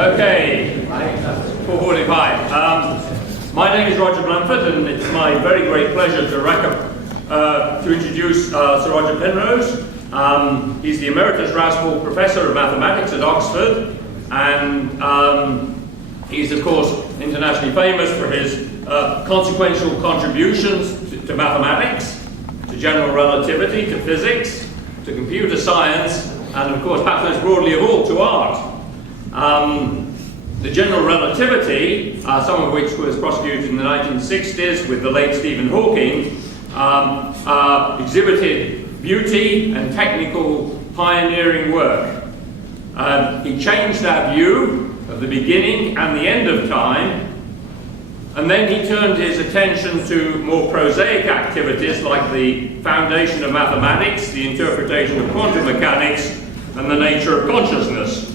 Okay, 4:45. My name is Roger Blanford, and it's my very great pleasure to introduce Sir Roger Penrose. He's the Emeritus Raspall Professor of Mathematics at Oxford, and he's, of course, internationally famous for his consequential contributions to mathematics, to general relativity, to physics, to computer science, and, of course, perhaps most broadly of all, to art. The general relativity, some of which was prosecuted in the 1960s with the late Stephen Hawking, exhibited beauty and technical pioneering work. He changed our view of the beginning and the end of time, and then he turned his attention to more prosaic activities like the foundation of mathematics, the interpretation of quantum mechanics, and the nature of consciousness.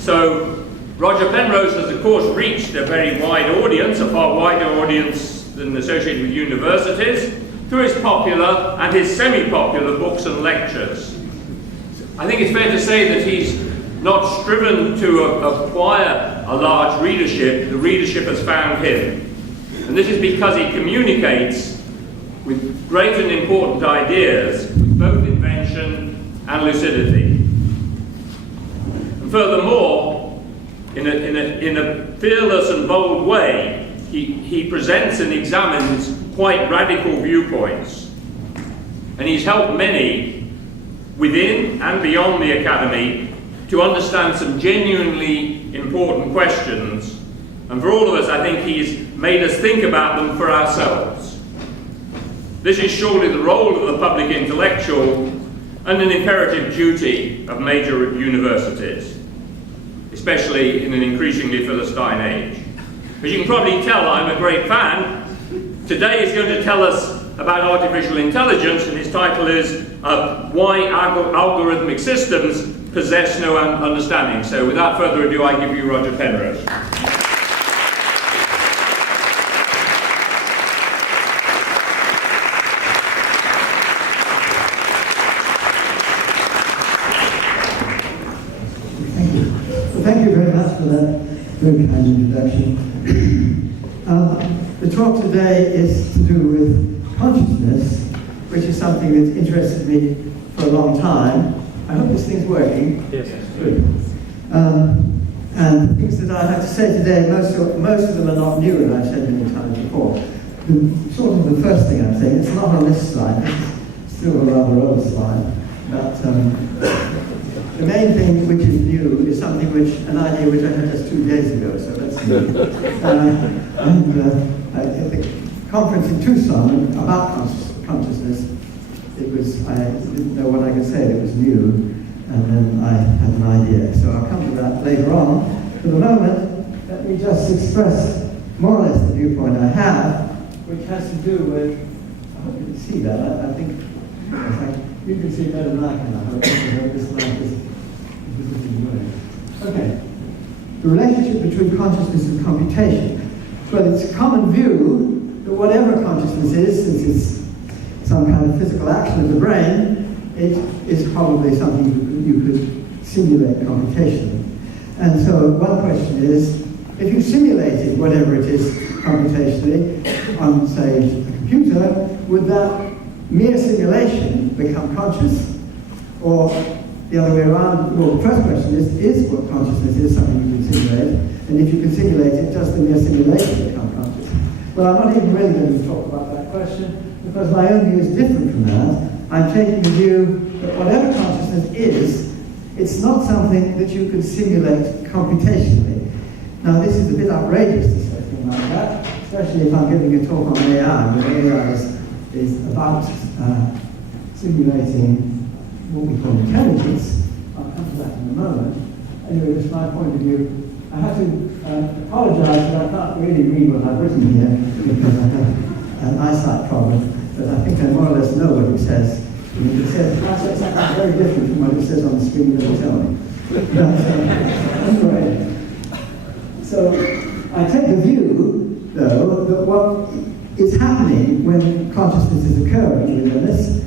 So Roger Penrose has, of course, reached a very wide audience, a far wider audience than associated with universities, through his popular and his semi-popular books and lectures. I think it's fair to say that he's not striven to acquire a large readership. The readership has found him. And this is because he communicates with great and important ideas with both invention and lucidity. And furthermore, in a fearless and bold way, he presents and examines quite radical viewpoints. And he's helped many within and beyond the academy to understand some genuinely important questions. And for all of us, I think he's made us think about them for ourselves. This is surely the role of the public intellectual and an imperative duty of major universities, especially in an increasingly Philistine age. As you can probably tell, I'm a great fan. Today he's going to tell us about artificial intelligence, and his title is Why Algorithmic Systems Possess No Understanding. So without further ado, I give you Roger Penrose. Thank you very much for that very kind introduction. The talk today is to do with consciousness, which is something that's interested me for a long time. I hope this thing's working. Yes. Good. And the things that I have to say today, most of them are not new, and I've said many times before. Sort of the first thing I'm saying, it's not on this slide, it's still a rather old slide, but the main thing which is new is something an idea which I had just 2 days ago, so that's new. At the conference in Tucson about consciousness, I didn't know what I could say, it was new, and then I had an idea. So I'll come to that later on. For the moment, let me just express more or less the viewpoint I have, which has to do with, I hope you can see that, I think you can see better than I can, I hope. This light is okay. The relationship between consciousness and computation. Well, it's a common view that whatever consciousness is, since it's some kind of physical action of the brain, it is probably something you could simulate computationally. And so one question is, if you simulated whatever it is computationally on, say, a computer, would that mere simulation become conscious? Or the other way around? Well, the first question is what consciousness is something you can simulate? And if you can simulate it, does the mere simulation become conscious? Well, I'm not even really going to talk about that question, because my own view is different from that. I'm taking the view that whatever consciousness is, it's not something that you can simulate computationally. Now, this is a bit outrageous to say something like that, especially if I'm giving a talk on AI, where AI is about simulating what we call intelligence. I'll come to that in a moment. Anyway, just my point of view. I have to apologize that I can't really read what I've written here because I have an eyesight problem, but I think I more or less know what it says. And it says something very different from what it says on the screen that will tell me. Anyway, so I take the view, though, that what is happening when consciousness is occurring within us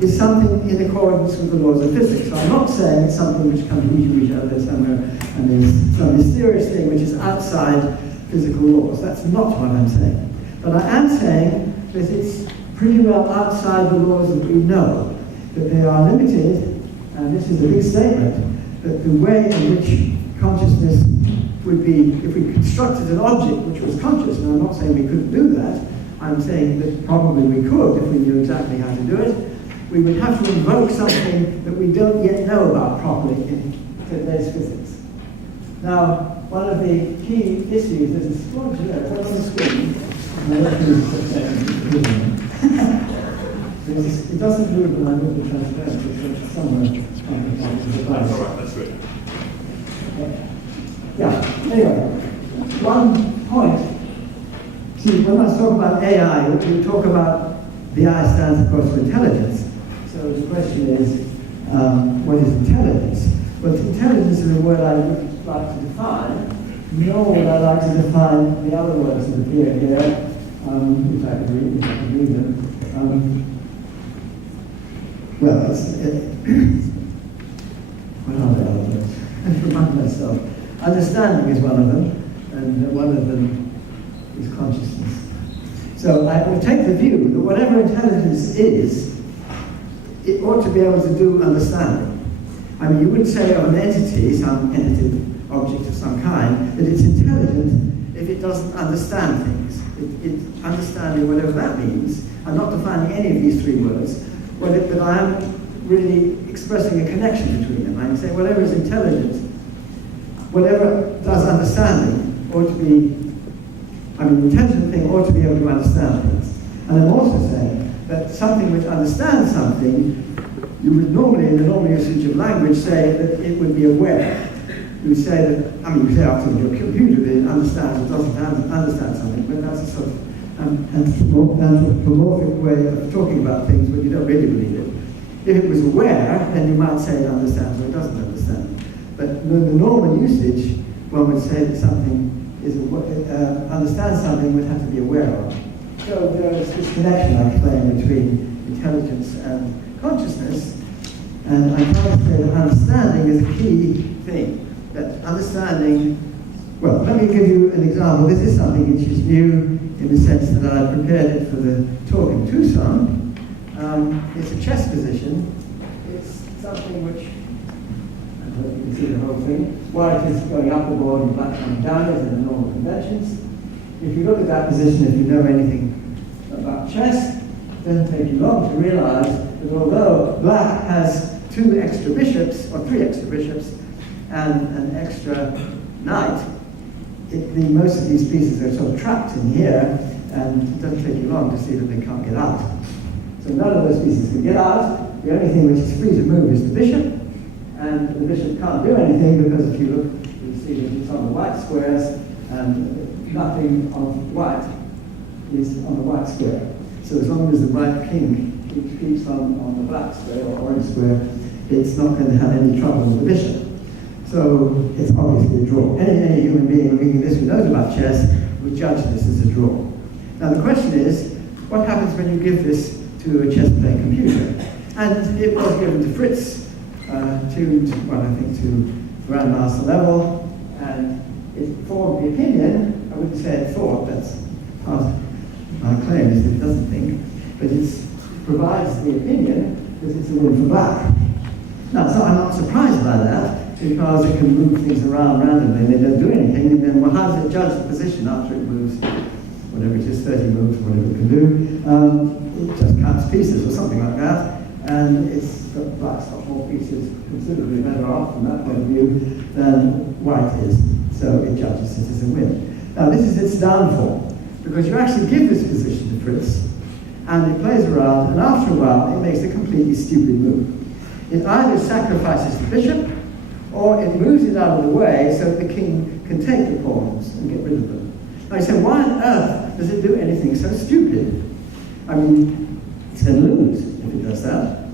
is something in accordance with the laws of physics. So I'm not saying it's something which comes usually out there somewhere and is some mysterious thing which is outside physical laws. That's not what I'm saying. But I am saying that it's pretty well outside the laws that we know, that they are limited, and this is a big statement, that the way in which consciousness would be, if we constructed an object which was conscious, and I'm not saying we couldn't do that, I'm saying that probably we could if we knew exactly how to do it, we would have to invoke something that we don't yet know about properly in today's physics. Now, one of the key issues is a sponge there, it's up on the screen. It doesn't move when I move the transparency, it's somewhere on the device. All right, that's good. Yeah, anyway, one point. See, when I talk about AI, we talk about the I stands, of course, for intelligence. So the question is, what is intelligence? Well, intelligence is a word I would like to define, nor would I like to define the other words that appear here, which I can read them. Well, what are the other words? I remind myself. Understanding is one of them, and one of them is consciousness. So I will take the view that whatever intelligence is, it ought to be able to do understanding. I mean, you wouldn't say of an entity, some entity, object of some kind, that it's intelligent if it doesn't understand things. It's understanding whatever that means. I'm not defining any of these three words, but I am really expressing a connection between them. I'm saying whatever is intelligent, whatever does understanding ought to be, I mean, the intelligent thing ought to be able to understand things. And I'm also saying that something which understands something, you would normally, in the normal usage of language, say that it would be aware. You would say that, I mean, you say after your computer that it understands or doesn't understand something, but that's a sort of anthropomorphic way of talking about things when you don't really believe it. If it was aware, then you might say it understands or it doesn't understand. But in the normal usage, one would say that something is understands something would have to be aware of. So there is this connection I claim between intelligence and consciousness, and I'm trying to say that understanding is a key thing. That understanding, well, let me give you an example. This is something which is new in the sense that I prepared it for the talk in Tucson. It's a chess position. It's something which, I hope you can see the whole thing. White is going up the board and black coming down, as in the normal conventions. If you look at that position, if you know anything about chess, it doesn't take you long to realize that although black has two extra bishops, or three extra bishops, and an extra knight, most of these pieces are sort of trapped in here, and it doesn't take you long to see that they can't get out. So none of those pieces can get out. The only thing which is free to move is the bishop, and the bishop can't do anything because if you look, you see that it's on the white squares, and nothing on white is on the white square. So as long as the white king keeps on the black square or orange square, it's not going to have any trouble with the bishop. So it's obviously a draw. Any human being reading this who knows about chess would judge this as a draw. Now the question is, what happens when you give this to a chess-playing computer? And it was given to Fritz, tuned, well, I think to grandmaster level, and it formed the opinion. I wouldn't say it thought, that's part of my claim is that it doesn't think, but it provides the opinion that it's a win for black. Now, so I'm not surprised by that, because it can move things around randomly and they don't do anything, and then well, how does it judge the position after it moves, whatever it is, 30 moves, whatever it can do? It just counts pieces or something like that, and it's got black's got more pieces, considerably better off from that point of view than white is, so it judges it as a win. Now this is its downfall, because you actually give this position to Fritz, and it plays around, and after a while it makes a completely stupid move. It either sacrifices the bishop, or it moves it out of the way so that the king can take the pawns and get rid of them. Now you say, why on earth does it do anything so stupid? I mean, it's going to lose if it does that.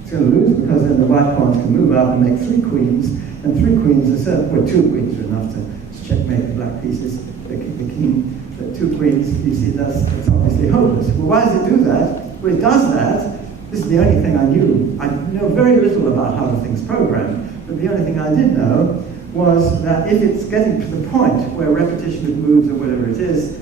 It's going to lose because then the white pawns can move out and make three queens, and three queens are certain, well, two queens are enough to checkmate the black pieces, the king, but two queens, you see, that's obviously hopeless. Well, why does it do that? Well, it does that This is the only thing I knew. I know very little about how the thing's programmed, but the only thing I did know was that if it's getting to the point where repetition of moves or whatever it is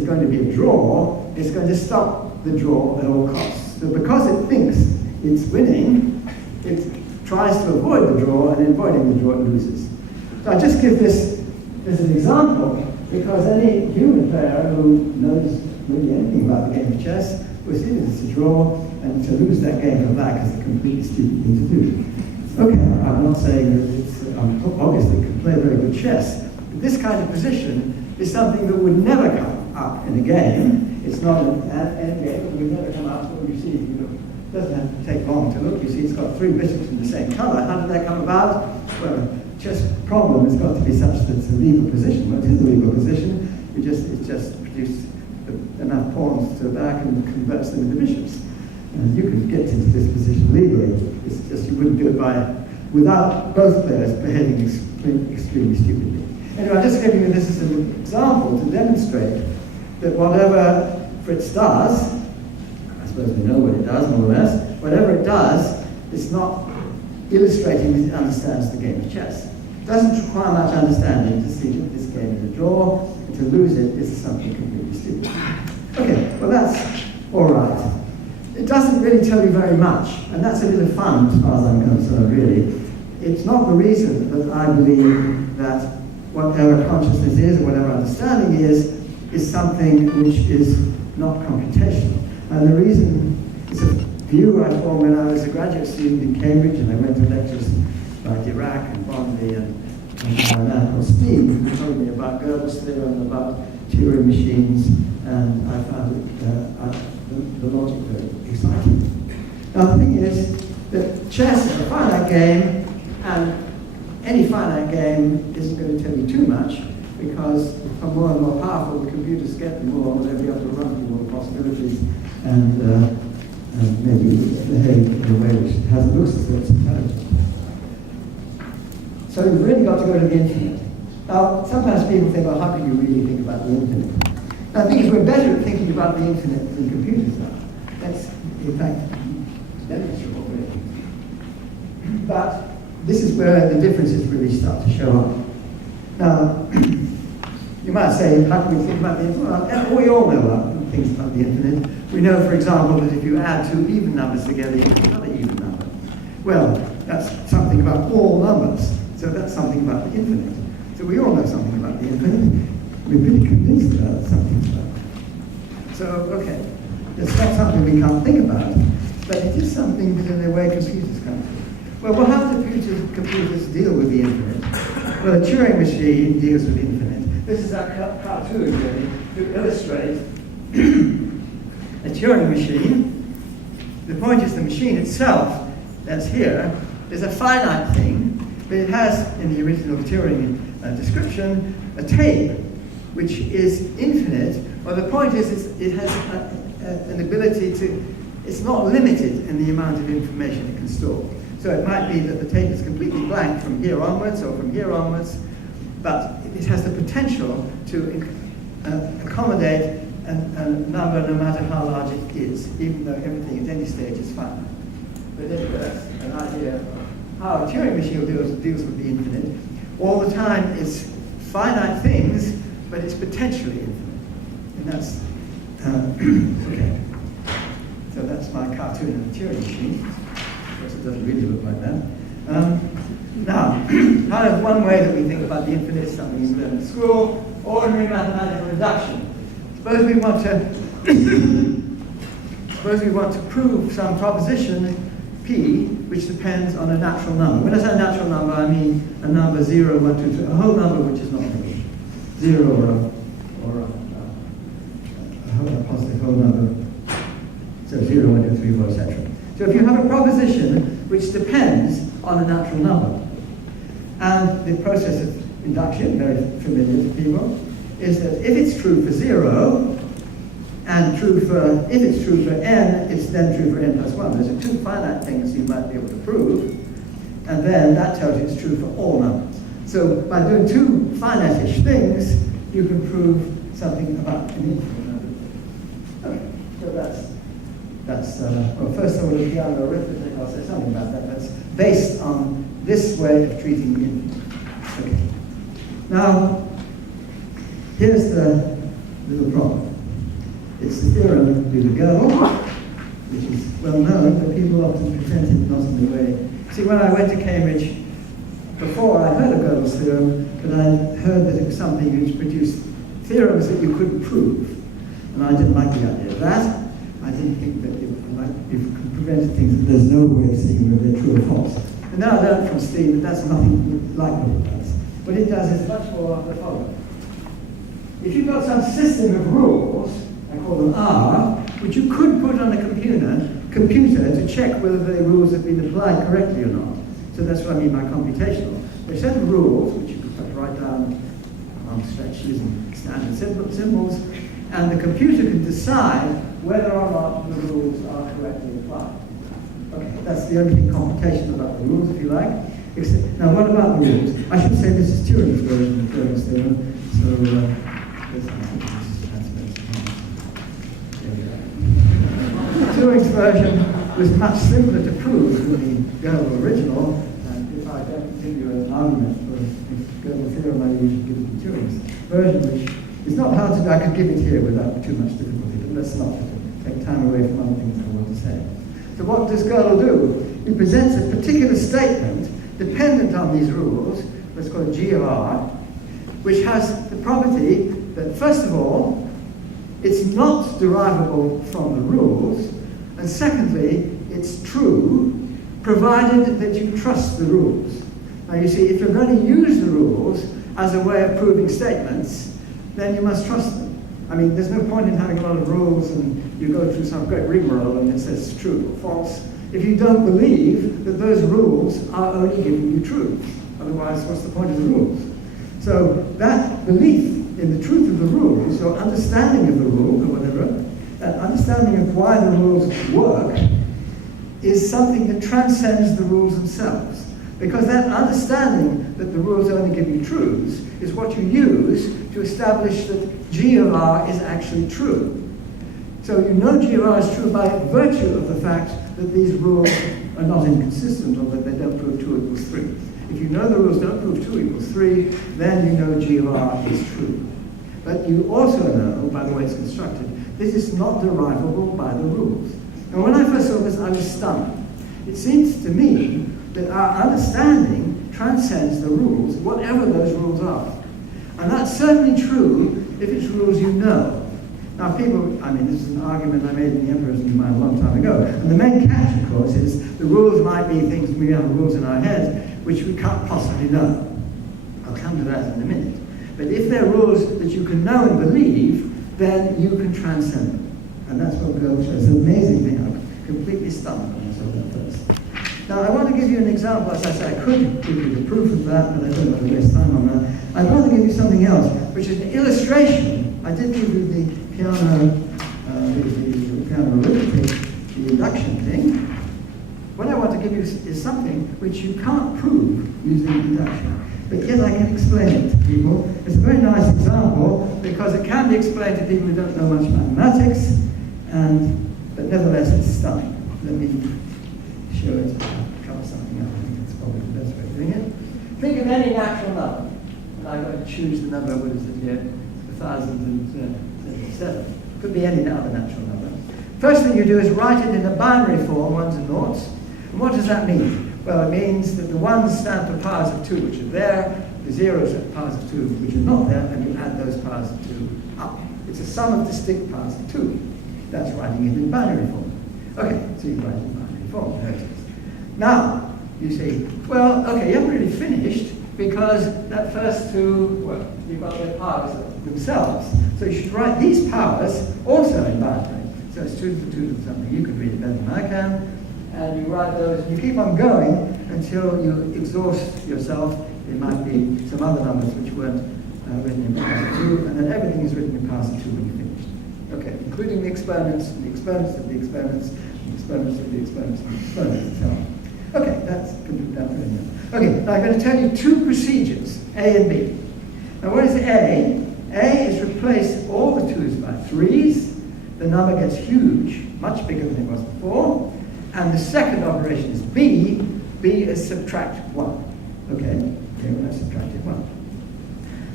going to be a draw, it's going to stop the draw at all costs. So because it thinks it's winning, it tries to avoid the draw, and in avoiding the draw it loses. So I just give this as an example, because any human player who knows really anything about the game of chess will see that it's a draw, and to lose that game for black is a completely stupid thing to do. Okay, I'm not saying that it's, obviously can play very good chess, but this kind of position is something that would never come up in a game. It's not an end game, it would never come up. What you see, it doesn't have to take long to look. You see it's got 3 bishops in the same color. How did that come about? Well, a chess problem has got to be such that it's a legal position. Well, it is a legal position. It's just produced enough pawns to the back and converts them into bishops. And you can get into this position legally. It's just you wouldn't do it without both players behaving extremely stupidly. Anyway, I'm just giving you this as an example to demonstrate that whatever Fritz does, I suppose we know what it does more or less, whatever it does, it's not illustrating that it understands the game of chess. It doesn't require much understanding to see that this game is a draw, and to lose it is something completely stupid. Okay, well that's all right. It doesn't really tell you very much, and that's a bit of fun as far as I'm concerned, really. It's not the reason that I believe that whatever consciousness is, or whatever understanding is something which is not computational. And the reason, it's a view I formed when I was a graduate student in Cambridge, and I went to lectures by Dirac and Bondy and a man called Steve, who told me about Gödel's theorem, about Turing machines, and I found it, the logic very exciting. Now the thing is that chess is a finite game, and any finite game isn't going to tell you too much, because the more and more powerful the computers get, the more they'll be able to run through all the possibilities and maybe behave in a way which looks as though it's intelligent. So you've really got to go to the infinite. Now, sometimes people think, well, how can you really think about the infinite? Now, I think we're better at thinking about the infinite than computers are. That's, in fact, demonstrable, really. But this is where the differences really start to show up. Now, you might say, how can we think about the infinite? Well, we all know things about the infinite. We know, for example, that if you add 2 even numbers together, you get another even number. Well, that's something about all numbers. So that's something about the infinite. So we all know something about the infinite. We're pretty convinced about something about it. So, okay, it's not something we can't think about, but it is something in the way computers come to. Well, how do computers deal with the infinite? Well, a Turing machine deals with infinite. This is our cartoon, really, to illustrate a Turing machine. The point is the machine itself, that's here, is a finite thing, but it has, in the original Turing description, a tape, which is infinite. Well, the point is it has an ability to, it's not limited in the amount of information it can store. So it might be that the tape is completely blank from here onwards or from here onwards, but it has the potential to accommodate a number no matter how large it is, even though everything at any stage is finite. But anyway, that's an idea of how a Turing machine deals with the infinite. All the time it's finite things, but it's potentially infinite. And that's, okay. So that's my cartoon of the Turing machine. Of course, it doesn't really look like that. Now, kind of one way that we think about the infinite is something you learn at school, ordinary mathematical induction. Suppose we want to prove some proposition P, which depends on a natural number. When I say a natural number, I mean a number 0, 1, 2, 3, a whole number which is not real. 0 or a positive whole number. So 0, 1, 2, 3, 4, etc. So if you have a proposition which depends on a natural number, and the process of induction, very familiar to people, is that if it's true for 0, and if it's true for n, it's then true for n plus 1. Those are 2 finite things you might be able to prove, and then that tells you it's true for all numbers. So by doing 2 finite-ish things, you can prove something about an infinite number. Okay, so that's That's, well, first of all, the algorithmic, I'll say something about that. That's based on this way of treating the infinite. Okay. Now, here's the little problem. It's the theorem due to Gödel, which is well known, but people often present it not in the way. See, when I went to Cambridge, before I heard of Gödel's theorem, but I heard that it was something which produced theorems that you couldn't prove. And I didn't like the idea of that. I didn't think that you could prevent things that there's no way of seeing whether they're true or false. And now I learned from Steve that that's nothing like what it does. What it does is much more the following. If you've got some system of rules, I call them R, which you could put on a computer to check whether the rules have been applied correctly or not. So that's what I mean by computational. There's a set of rules, which you could write down on stretch using standard symbols, and the computer can decide whether or not the rules are correctly applied. Okay, that's the only thing computational about the rules, if you like. Now, what about the rules? I should say this is Turing's version of Gödel's theorem, so Turing's version was much simpler to prove than the Gödel original, and if I don't give you an argument for the Gödel theorem, I usually give it to Turing's version, which is not hard to do. I could give it here without too much difficulty, but let's not take time away from other things I want to say. So what does Gödel do? He presents a particular statement dependent on these rules, what's called G of R, which has the property that, first of all, it's not derivable from the rules, and secondly, it's true, provided that you trust the rules. Now you see, if you're going to use the rules as a way of proving statements, then you must trust them. I mean, there's no point in having a lot of rules and you go through some great rigmarole and it says true or false, if you don't believe that those rules are only giving you truth. Otherwise, what's the point of the rules? So that belief in the truth of the rules, or understanding of the rule, or whatever, that understanding of why the rules work, is something that transcends the rules themselves. Because that understanding that the rules only give you truths is what you use to establish that G of R is actually true. So you know G of R is true by virtue of the fact that these rules are not inconsistent, or that they don't prove 2 equals 3. If you know the rules don't prove 2 equals 3, then you know G of R is true. But you also know, by the way it's constructed, this is not derivable by the rules. And when I first saw this, I was stunned. It seems to me that our understanding transcends the rules, whatever those rules are. And that's certainly true if it's rules you know. Now people, I mean, this is an argument I made in the Emperor's New Mind a long time ago. And the main catch, of course, is the rules might be things, we have rules in our heads, which we can't possibly know. I'll come to that in a minute. But if they're rules that you can know and believe, then you can transcend them. And that's what Gödel shows. It's an amazing thing. I'm completely stunned when I saw that first. Now, I want to give you an example. As I said, I could give you the proof of that, but I don't want to waste time on that. I want to give you something else, which is an illustration. I did give you the piano arithmetic, the induction thing. What I want to give you is something which you can't prove using induction. But yet I can explain it to people. It's a very nice example because it can be explained to people who don't know much mathematics, but nevertheless it's stunning. Let me show it, cover something up. I think that's probably the best way of doing it. Think of any natural number. And I'm going to choose the number, what is it here? 1037. Could be any other natural number. First thing you do is write it in a binary form, ones and noughts. And what does that mean? Well, it means that the ones stand for powers of 2 which are there, the zeros are powers of 2 which are not there, and you add those powers of 2 up. It's a sum of distinct powers of 2. That's writing it in binary form. Okay, so you write it in binary form. There it is. Now, you say, well, okay, you haven't really finished because that first 2, well, you've got their powers themselves. So you should write these powers also in binary. So it's 2 to the 2 to something. You can read it better than I can. And you write those, and you keep on going until you exhaust yourself. There might be some other numbers which weren't written in powers of 2, and then everything is written in powers of 2 when you finish. Okay, including the exponents, and the exponents of the exponents, and the exponents of the exponents, and the exponents, and so on. Okay, that's good down for now. Okay, now I'm going to tell you 2 procedures, A and B. Now what is A? A is replace all the 2's by 3's, the number gets huge, much bigger than it was before. And the second operation is B. B is subtract 1. Okay, here when I subtracted 1.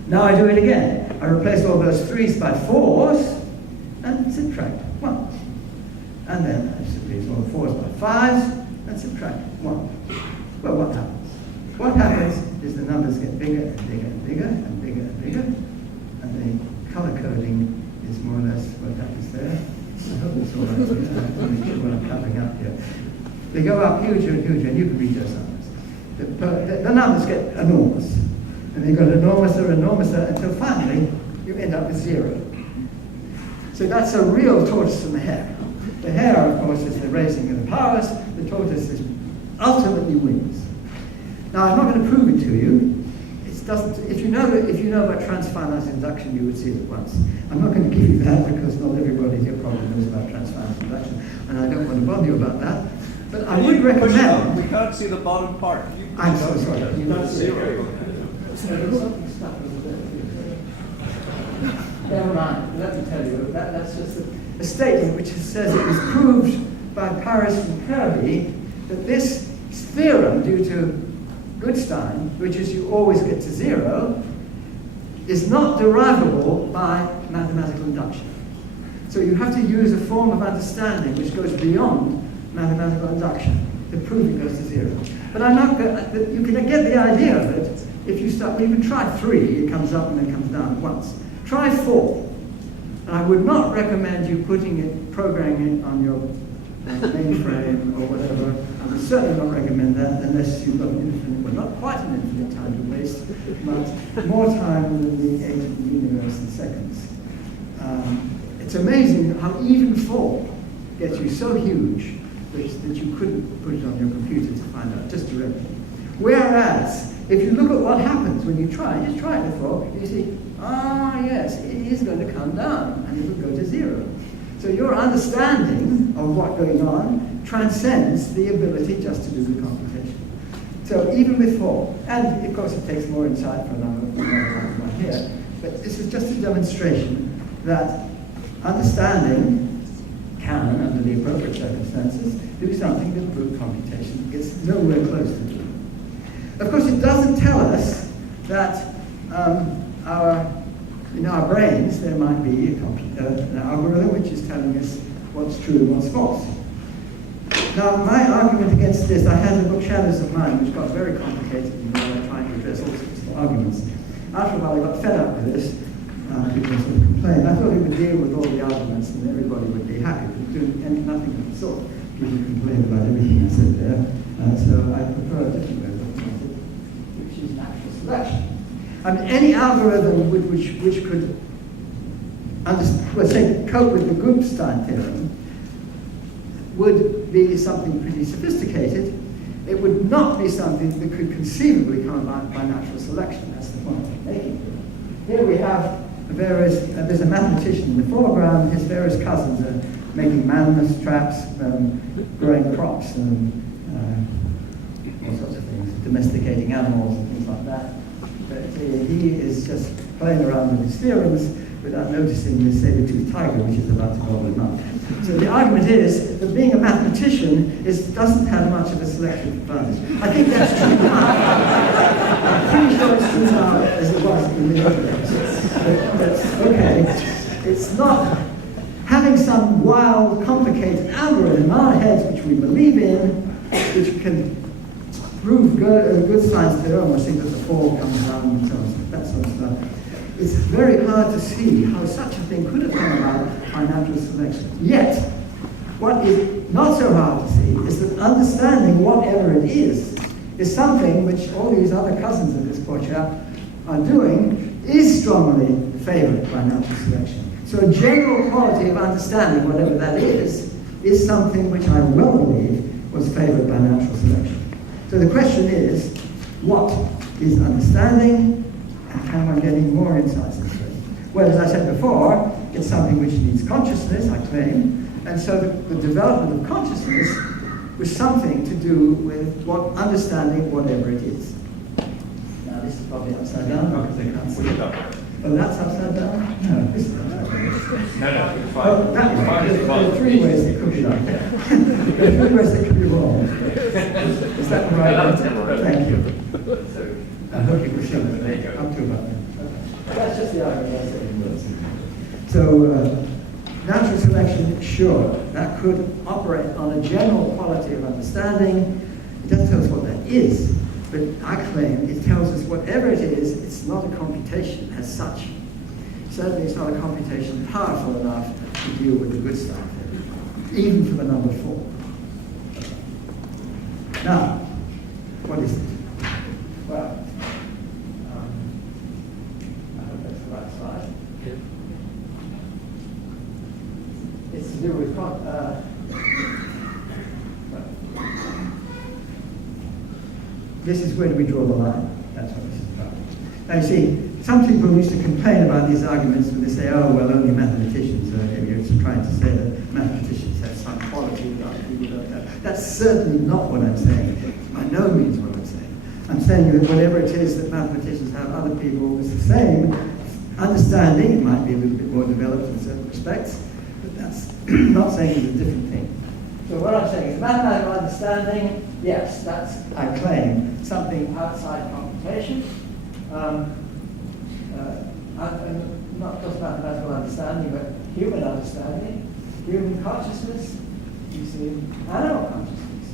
Now I do it again. I replace all those 3's by 4's and subtract 1. And then I replace all the 4's by 5's and subtract 1. Well, what happens? What happens is the numbers get bigger and bigger and bigger and bigger and bigger. And the color coding is more or less what happens there. I hope it's all right. I have to make sure what I'm covering up here. They go up huger and huger, and you can read those numbers. The numbers get enormous. And they got enormouser, enormouser, until finally you end up with 0. So that's a real tortoise and the hare. The hare, of course, is the raising of the powers. The tortoise is ultimately wins. Now, I'm not going to prove it to you. If you know about transfinite induction, you would see it at once. I'm not going to give you that because not everybody here probably knows about transfinite induction, and I don't want to bother you about that. But I would recommend. We can't see the bottom part. I'm so sorry. You not zero. Never mind. Let me tell you. That's just a statement which says it was proved by Paris and Kirby that this theorem, due to Goodstein, which is you always get to 0, is not derivable by mathematical induction. So you have to use a form of understanding which goes beyond mathematical induction to prove it goes to 0. But I'm not. You can get the idea of it if you start. Well, you can try 3. It comes up and then comes down at once. Try 4. And I would not recommend you programming it on your mainframe or whatever. I would certainly not recommend that unless you've got an infinite, well, not quite an infinite time to waste, but more time than the age of the universe in seconds. It's amazing how even 4 gets you so huge that you couldn't put it on your computer to find out just directly. Whereas, if you look at what happens when you try, just try it before, you see, yes, it is going to come down, and it will go to 0. So your understanding of what's going on transcends the ability just to do the computation. So even with 4, and of course it takes more insight for another one here, but this is just a demonstration that understanding can, under the appropriate circumstances, do something that brute computation gets nowhere close to doing. Of course, it doesn't tell us that in our brains there might be an algorithm which is telling us what's true and what's false. Now, my argument against this, I had a book, Shadows of Mind, which got very complicated and trying to address all sorts of arguments. After a while, I got fed up with this. People sort of complained. I thought it would deal with all the arguments and everybody would be happy. It would do nothing of the sort. People complain about everything I said there. So I prefer a different way of looking at it, which is natural selection. I mean, any algorithm which could cope with the Goodstein theorem would be something pretty sophisticated. It would not be something that could conceivably come about by natural selection. That's the point I'm making. Here we have there's a mathematician in the foreground. His various cousins are making mammoth traps, growing crops, and all sorts of things, domesticating animals and things like that. But he is just playing around with his theorems without noticing the saber-toothed tiger, which is about to gobble him up. So the argument is that being a mathematician doesn't have much of a selection advantage. I think that's true now. I'm pretty sure it's true now as it was in the early days. But okay, it's not having some wild, complicated algorithm in our heads which we believe in, which can prove Goodstein's theorem, or see that the fall comes down and so on, that sort of stuff. It's very hard to see how such a thing could have come about by natural selection. Yet, what is not so hard to see is that understanding whatever it is something which all these other cousins of this poor chap are doing is strongly favored by natural selection. So a general quality of understanding, whatever that is something which I well believe was favored by natural selection. So the question is, what is understanding, and how am I getting more insights into it? Well, as I said before, it's something which needs consciousness, I claim, and so the development of consciousness was something to do with understanding whatever it is. Now, this is probably upside down because I can't see it. Oh, that's upside down? No, this is upside down. No, it's fine. Oh, that is right. There are three ways it could be done. There are three ways it could be wrong. Is that right? Thank you. I hope you can see that. Up to about that. That's just the argument I said in words. So, natural selection, sure, that could operate on a general quality of understanding. It doesn't tell us what that is, but I claim it tells us whatever it is, it's not a computation as such. Certainly it's not a computation powerful enough to deal with the good stuff, even for the number 4. Now, what is it? Well, I hope that's the right slide. It's to do with this is where do we draw the line? That's what this is about. Now you see, some people used to complain about these arguments when they say, oh, well, only mathematicians are idiots, and trying to say that mathematicians have some quality that other people don't have. That's certainly not what I'm saying. It's by no means what I'm saying. I'm saying that whatever it is that mathematicians have, other people is the same. Understanding, it might be a little bit more developed in certain respects, but that's not saying it's a different thing. So what I'm saying is mathematical understanding, yes, that's, I claim, something outside computation. And not just mathematical understanding, but human understanding, human consciousness, you see, animal consciousness.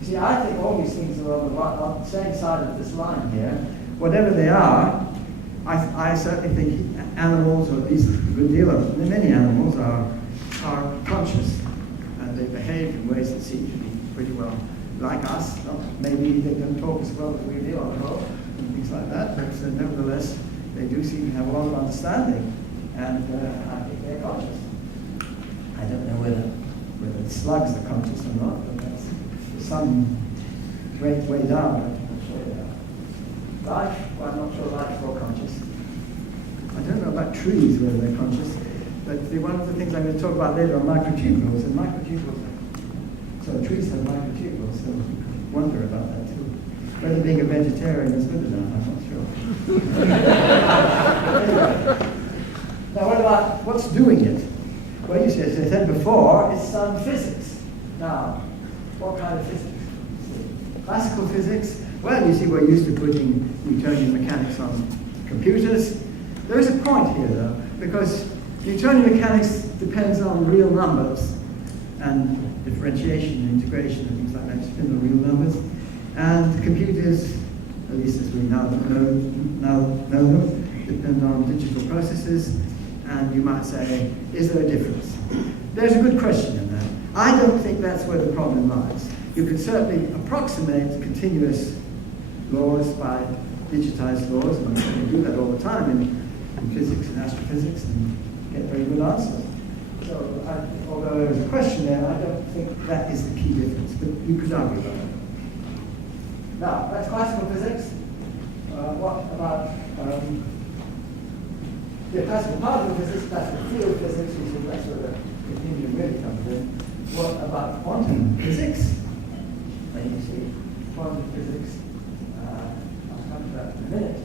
You see, I think all these things are on the same side of this line here. Whatever they are, I certainly think animals, or at least a good deal of them, many animals are conscious. They behave in ways that seem to be pretty well like us. Maybe they don't talk as well as we do, I hope, and things like that, but nevertheless, they do seem to have a lot of understanding, and I think they're conscious. I don't know whether slugs are conscious or not, but that's some great way down, I'm sure they are. Life, well, I'm not sure life's all conscious. I don't know about trees, whether they're conscious. But one of the things I'm going to talk about later are microtubules, and microtubules. So trees have microtubules, so you wonder about that too. Whether being a vegetarian is good enough, I'm not sure. Now, what about what's doing it? Well, you see, as I said before, it's some physics. Now, what kind of physics? Classical physics. Well, you see, we're used to putting Newtonian mechanics on computers. There is a point here, though, because Newtonian mechanics depends on real numbers and differentiation and integration and things like that depend on real numbers. And computers, at least as we now know them, depend on digital processes. And you might say, is there a difference? There's a good question in that. I don't think that's where the problem lies. You can certainly approximate continuous laws by digitized laws, and you do that all the time in physics and astrophysics, and get very good answers. So, although there's a question there, I don't think that is the key difference, but you could argue about it. Now, that's classical physics. What about the classical particle physics, classical field physics, which is that's where the continuum really comes in. What about quantum physics? And you see, quantum physics, I'll come to that in a minute.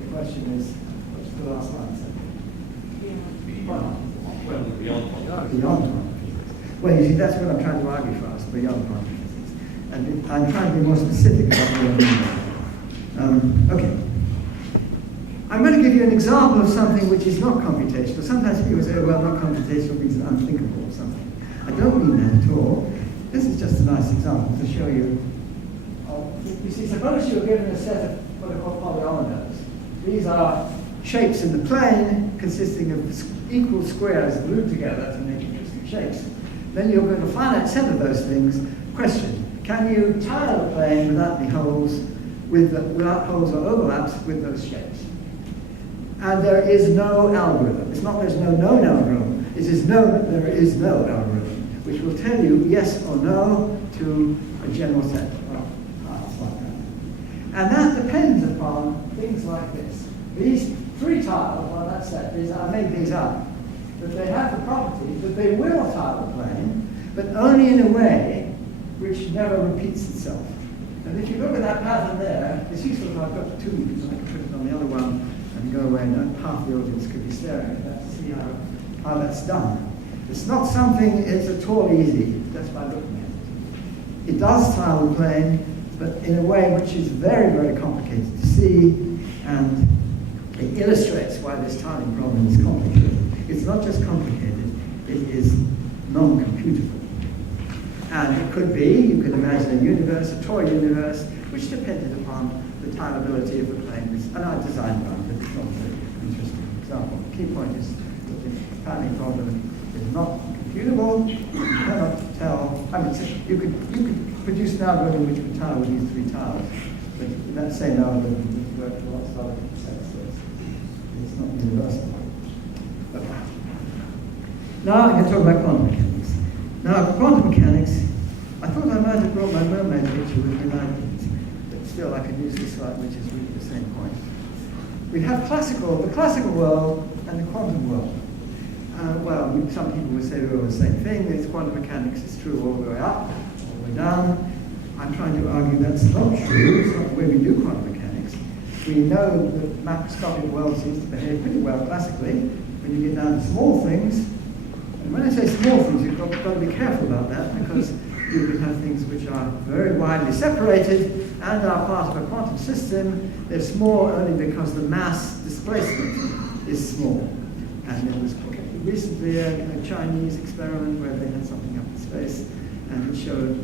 The question is, what's the last line? Beyond quantum physics. Well, you see, that's what I'm trying to argue for us, beyond quantum physics. And I'm trying to be more specific about what I mean. Okay. I'm going to give you an example of something which is not computational. Sometimes people say, well, not computational means unthinkable or something. I don't mean that at all. This is just a nice example to show you. You see, suppose you were given a set of what are called polyominoes. These are shapes in the plane consisting of equal squares glued together to make interesting shapes. Then you're going to finite set of those things. Question, can you tile a plane without any holes, without holes or overlaps with those shapes? And there is no algorithm. It's not there's no known algorithm. It is known that there is no algorithm, which will tell you yes or no to a general set of tiles like that. And that depends upon things like this. These three tiles on that set, I made these up, but they have the property that they will tile the plane, but only in a way which never repeats itself. And if you look at that pattern there, it's useful if I've got two, because I can put it on the other one. and go away, and half the audience could be staring at that to see how that's done. It's not something it's at all easy just by looking at it. It does tile the plane, but in a way which is very, very complicated to see, and it illustrates why this tiling problem is complicated. It's not just complicated, it is non-computable. And it could be, you could imagine a universe, a toy universe, which depended upon the tileability of the planes, and I designed one, but it's not a very interesting example. The key point is that the tiling problem is not computable. You cannot tell. I mean, you could produce an algorithm which would tile with these three tiles, but that same algorithm would work for lots of other sets. It's not universal. Okay. Now I'm going to talk about quantum mechanics. Now, quantum mechanics, I thought I might have brought my mermaid picture with me like this, but still I can use this slide, which is really the same point. We have the classical world and the quantum world. Well, some people would say they're all the same thing. There's quantum mechanics is true all the way up, all the way down. I'm trying to argue that's not true. It's not the way we do quantum mechanics. We know that macroscopic world seems to behave pretty well classically when you get down to small things. And when I say small things, you've got to be careful about that, because you could have things which are very widely separated and are part of a quantum system. They're small only because the mass displacement is small. And there was recently a Chinese experiment where they had something up in space, and it showed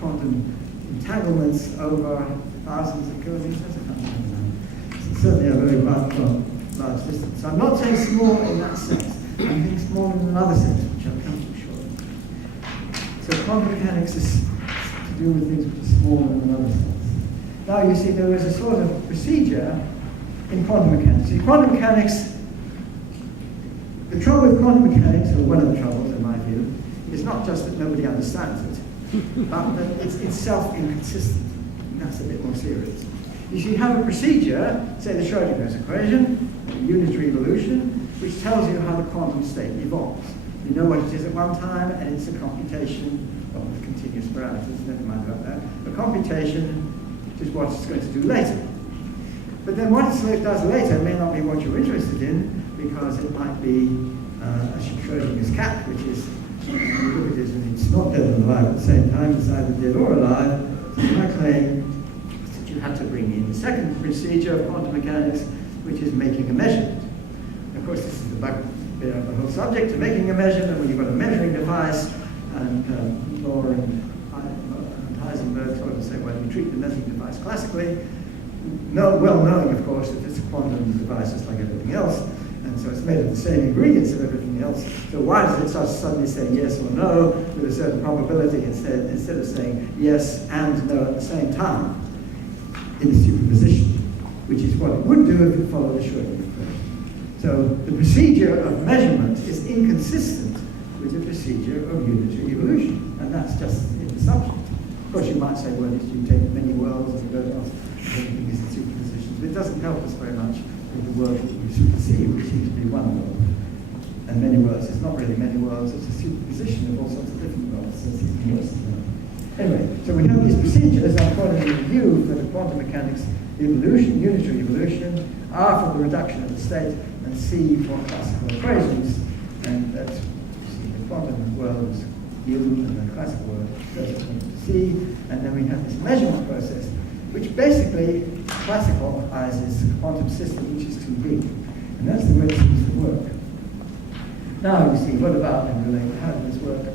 quantum entanglements over thousands of kilometers. I can't remember now. It's certainly a very large distance. So I'm not saying small in that sense. I'm saying small in another sense, which I'll come to shortly. So quantum mechanics is to do with things which are small in another sense. Now you see there is a sort of procedure in quantum mechanics. In quantum mechanics, the trouble with quantum mechanics, or one of the troubles in my view, is not just that nobody understands it, but that it's itself inconsistent. And that's a bit more serious. You see, you have a procedure, say the Schrodinger's equation, a unitary evolution, which tells you how the quantum state evolves. You know what it is at one time, and it's a computation of continuous parameters, never mind about that. A computation is what it's going to do later. But then what it does later may not be what you're interested in, because it might be a Schrodinger's cat, which is, you look at it and it's not dead and alive at the same time, it's either dead or alive. So my claim is that you have to bring in the second procedure of quantum mechanics, which is making a measurement. Of course, this is the bugbear of the whole subject, of making a measurement when you've got a measuring device, and Laura and Heisenberg sort of say, well, you treat the measuring device classically, well knowing, of course, that it's a quantum device just like everything else, and so it's made of the same ingredients of everything else. So why does it suddenly say yes or no with a certain probability instead of saying yes and no at the same time in a superposition, which is what it would do if it followed the Schrödinger equation. So the procedure of measurement is inconsistent with the procedure of unitary evolution, and that's just in the subject. Of course, you might say, well, if you take many worlds and go off, everything is in superpositions, but it doesn't help us very much with the world that we supersede, which seems to be one world. And many worlds, it's not really many worlds, it's a superposition of all sorts of different worlds, so it's even worse than that. Anyway, so we have these procedures. I'm pointing in review for the quantum mechanics evolution, unitary evolution, R for the reduction of the state, and C for classical equations. And that's, you see, the quantum world is U, and the classical world does C. And then we have this measurement process, which basically classicalizes a quantum system which is too big. And that's the way it seems to work. Now you see, what about and relate? How does this work?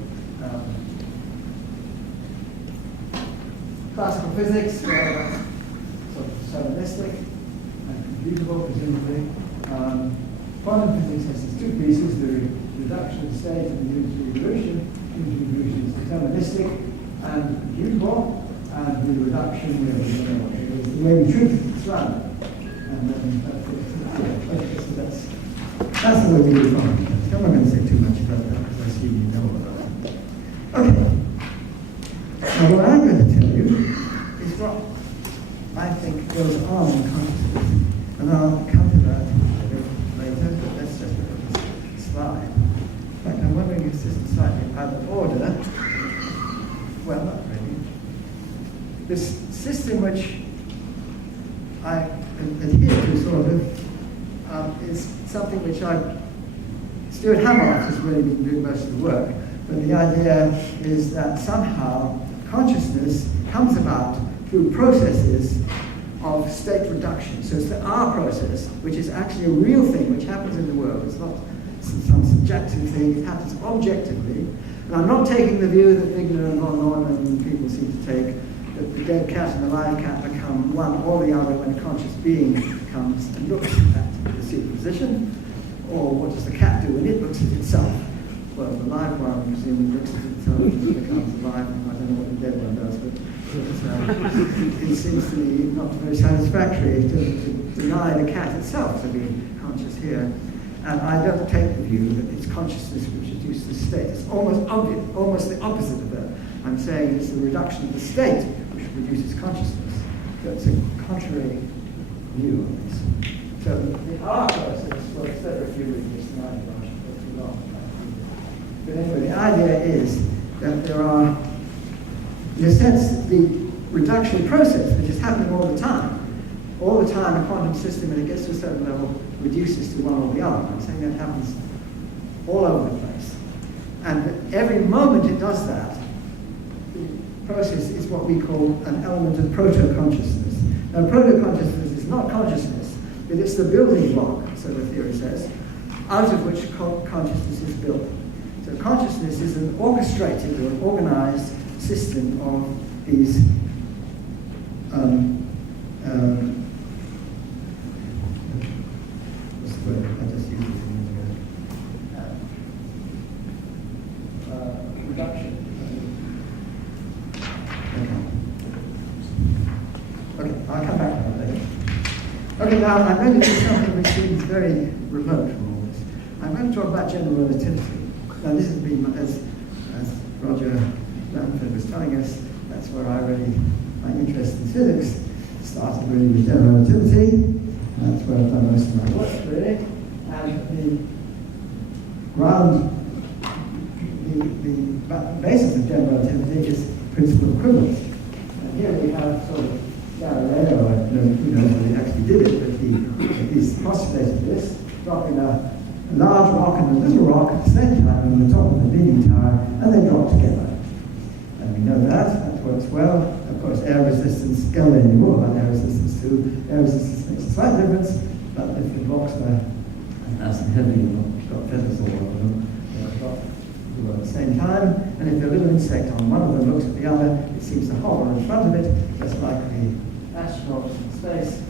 Classical physics, sort of deterministic and computable, presumably. Quantum physics has these two pieces, the reduction of the state and the unitary evolution. Unitary evolution is deterministic and computable, and the reduction is the way we treat it, it's random. And that's the way we do quantum mechanics. I'm not going to say too much about that, because I see you know about that. Okay. Now what I'm going to tell you is what I think goes on in consciousness. And I'll come to that a bit later, but let's just look at this slide. In fact, I'm wondering if this is slightly out of order. Well, not really. This system which I adhere to, sort of, is something which Stuart Hammond has really been doing most of the work, but the idea is that somehow consciousness comes about through processes of state reduction. So it's our process, which is actually a real thing, which happens in the world. It's not some subjective thing, it happens objectively. And I'm not taking the view that Wigner and von Neumann and people seem to take, that the dead cat and the live cat become one or the other when a conscious being comes and looks at the superposition. Or what does the cat do when it looks at itself? Well, the live one presumably looks at itself and becomes alive. I don't know what the dead one does, but it seems to me not very satisfactory to deny the cat itself to be conscious here. And I don't take the view that it's consciousness which reduces state. It's almost obvious, almost the opposite of that. I'm saying it's the reduction of the state which reduces consciousness. So it's a contrary view of this. So the R process, well, it's better if you read this than I do, I should go too long. But anyway, the idea is that there are, in a sense, the reduction process, which is happening all the time. All the time, a quantum system, when it gets to a certain level, reduces to one or the other. I'm saying that happens all over the place. And every moment it does that, the process is what we call an element of proto-consciousness. Now, proto-consciousness is not consciousness, but it's the building block, so the theory says, out of which consciousness is built. So consciousness is an orchestrated or an organized system of these what's the word? I just used it reduction. Okay, I'll come back to that later. Okay, now I'm going to do something which seems very remote from all this. I'm going to talk about general relativity. Now this has been, as Roger Stanford was telling us, that's where I really, my interest in physics started really with general relativity. That's where I've done most of my work, really. And the ground, the basis of general relativity is principle of equivalence. And here we have sort of Galileo, I don't know who knows whether he actually did it, but he's postulated this, dropping a large rock and a little rock at the same time on the top of the leaning tower, and they drop together. And we know that works well. Of course, air resistance, Galileo knew all about air resistance too. Air resistance makes a slight difference, but if the blocks are nice and heavy and got feathers all over them, they'll drop at the same time. And if a little insect on one of them looks at the other, it seems to hover in front of it, just like the astronaut in space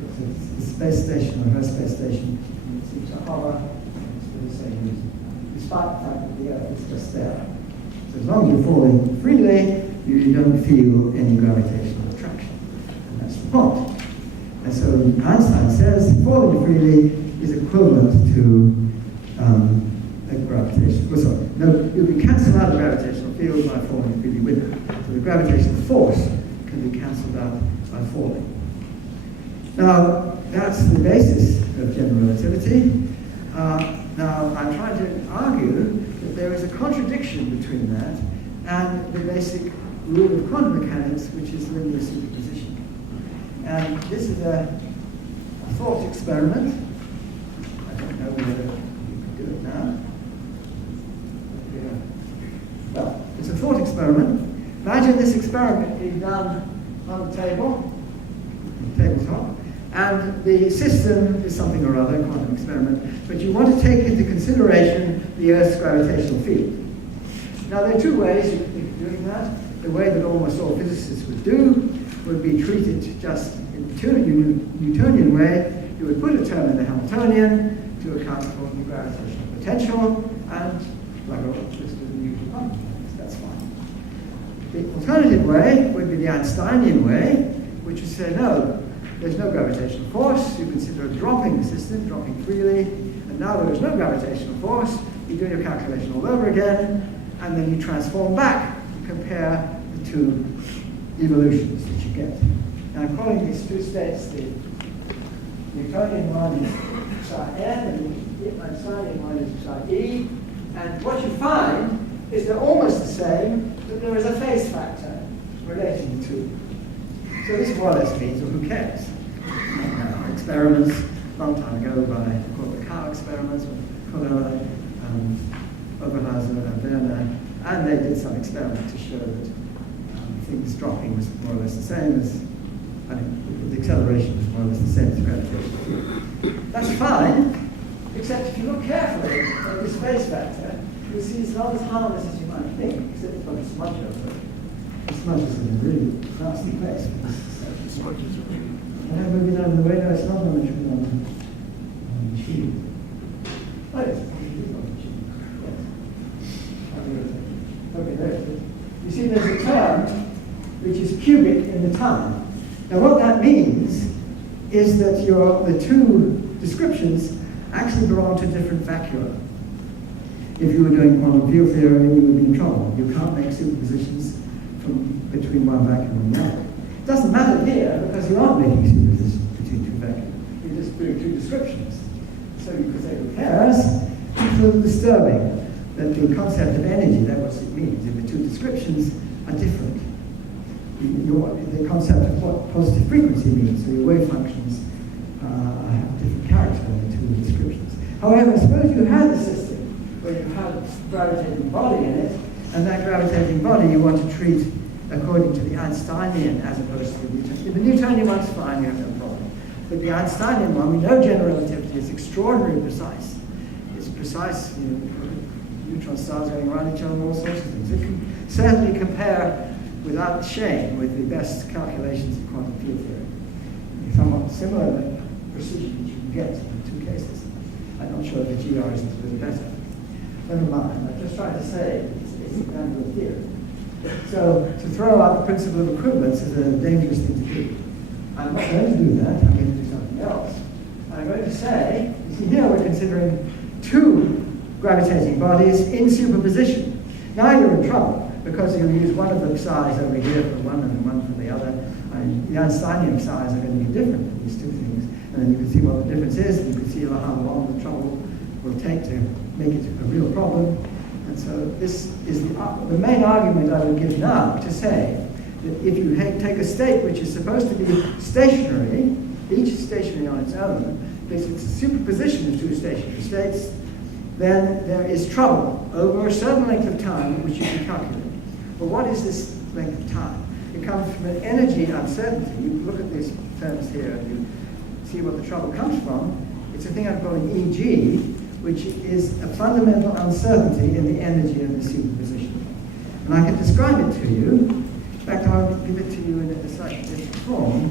looks at the space station or her space station, and it seems to hover for the same reason, despite the fact that the Earth is just there. So as long as you're falling freely, you don't feel any gravitational attraction. And that's the point. And so Einstein says falling freely is equivalent to a gravitational, well, sorry, no, you can cancel out a gravitational field by falling freely with it. So the gravitational force can be cancelled out by falling. Now, that's the basis of general relativity. Now, I'm trying to argue that there is a contradiction between that and the basic rule of quantum mechanics, which is linear superposition. And this is a thought experiment. I don't know whether you can do it now. Well, it's a thought experiment. Imagine this experiment being done on the tabletop, and the system is something or other, quantum experiment, but you want to take into consideration the Earth's gravitational field. Now, there are two ways you can think of doing that. The way that almost all physicists would do would be treated just in the Newtonian way. You would put a term in the Hamiltonian to account for the gravitational potential and plug it just with the Newton quantum mechanics. That's fine. The alternative way would be the Einsteinian way, which would say, no, there's no gravitational force. You consider dropping the system, dropping freely, and now there is no gravitational force. You do your calculation all over again, and then you transform back and compare the two evolutions that you get. Now, I'm calling these two states the Newtonian one is psi n, and the Einsteinian one is psi e. And what you find is they're almost the same, but there is a phase factor relating the two. So this more or less means, well, who cares? Experiments long time ago by called the cow experiments with Kohler, Oberhauser, and Werner, and they did some experiment to show that things dropping was more or less the same as, I mean, the acceleration was more or less the same as gravitation. That's fine, except if you look carefully at the space vector, you'll see it's not as harmless as you might think, except for the smudge over it. The smudge is in a really nasty place. Smudges are really. I have moving out of the way, no, it's not on the sheet. Oh, yes, it is on the sheet. Yes. Okay, there it is. You see there's a term which is cubic in the time. Now what that means is that the two descriptions actually belong to different vacua. If you were doing quantum field theory, you would be in trouble. You can't make superpositions between one vacuum and the other. It doesn't matter here because you aren't making superpositions between two vacuums. You're just doing two descriptions. So you could say, who cares? It's a little disturbing that the concept of energy, that's what it means, if the two descriptions are different. The concept of what positive frequency means, so your wave functions have different character in the two descriptions. However, suppose you had a system where you had a gravitating body in it, and that gravitating body you want to treat according to the Einsteinian as opposed to the Newtonian. If the Newtonian one's fine, you have no problem. But the Einsteinian one, we know general relativity is extraordinarily precise. It's precise, neutron stars going around each other and all sorts of things. It can certainly compare without shame with the best calculations in quantum field theory. Somewhat similar precision that you can get in the two cases. I'm not sure if the GR isn't a little better. Never mind, I'm just trying to say it's a random theory. So to throw out the principle of equivalence is a dangerous thing to do. I'm not going to do that, I'm going to do something else. I'm going to say, you see here we're considering two gravitating bodies in superposition. Now you're in trouble, because you'll use one of the psi's over here for one and one for the other. And the Einsteinian psi's are going to be different in these two things. And then you can see what the difference is, and you can see how long the trouble will take to make it a real problem. And so this is the main argument I would give now, to say that if you take a state which is supposed to be stationary, each stationary on its own, because it's a superposition of two stationary states, then there is trouble over a certain length of time which you can calculate. Well, what is this length of time? It comes from an energy uncertainty. You look at these terms here and you see what the trouble comes from. It's a thing I'm calling EG, which is a fundamental uncertainty in the energy of the superposition. And I can describe it to you. In fact, I'll give it to you in a slightly different form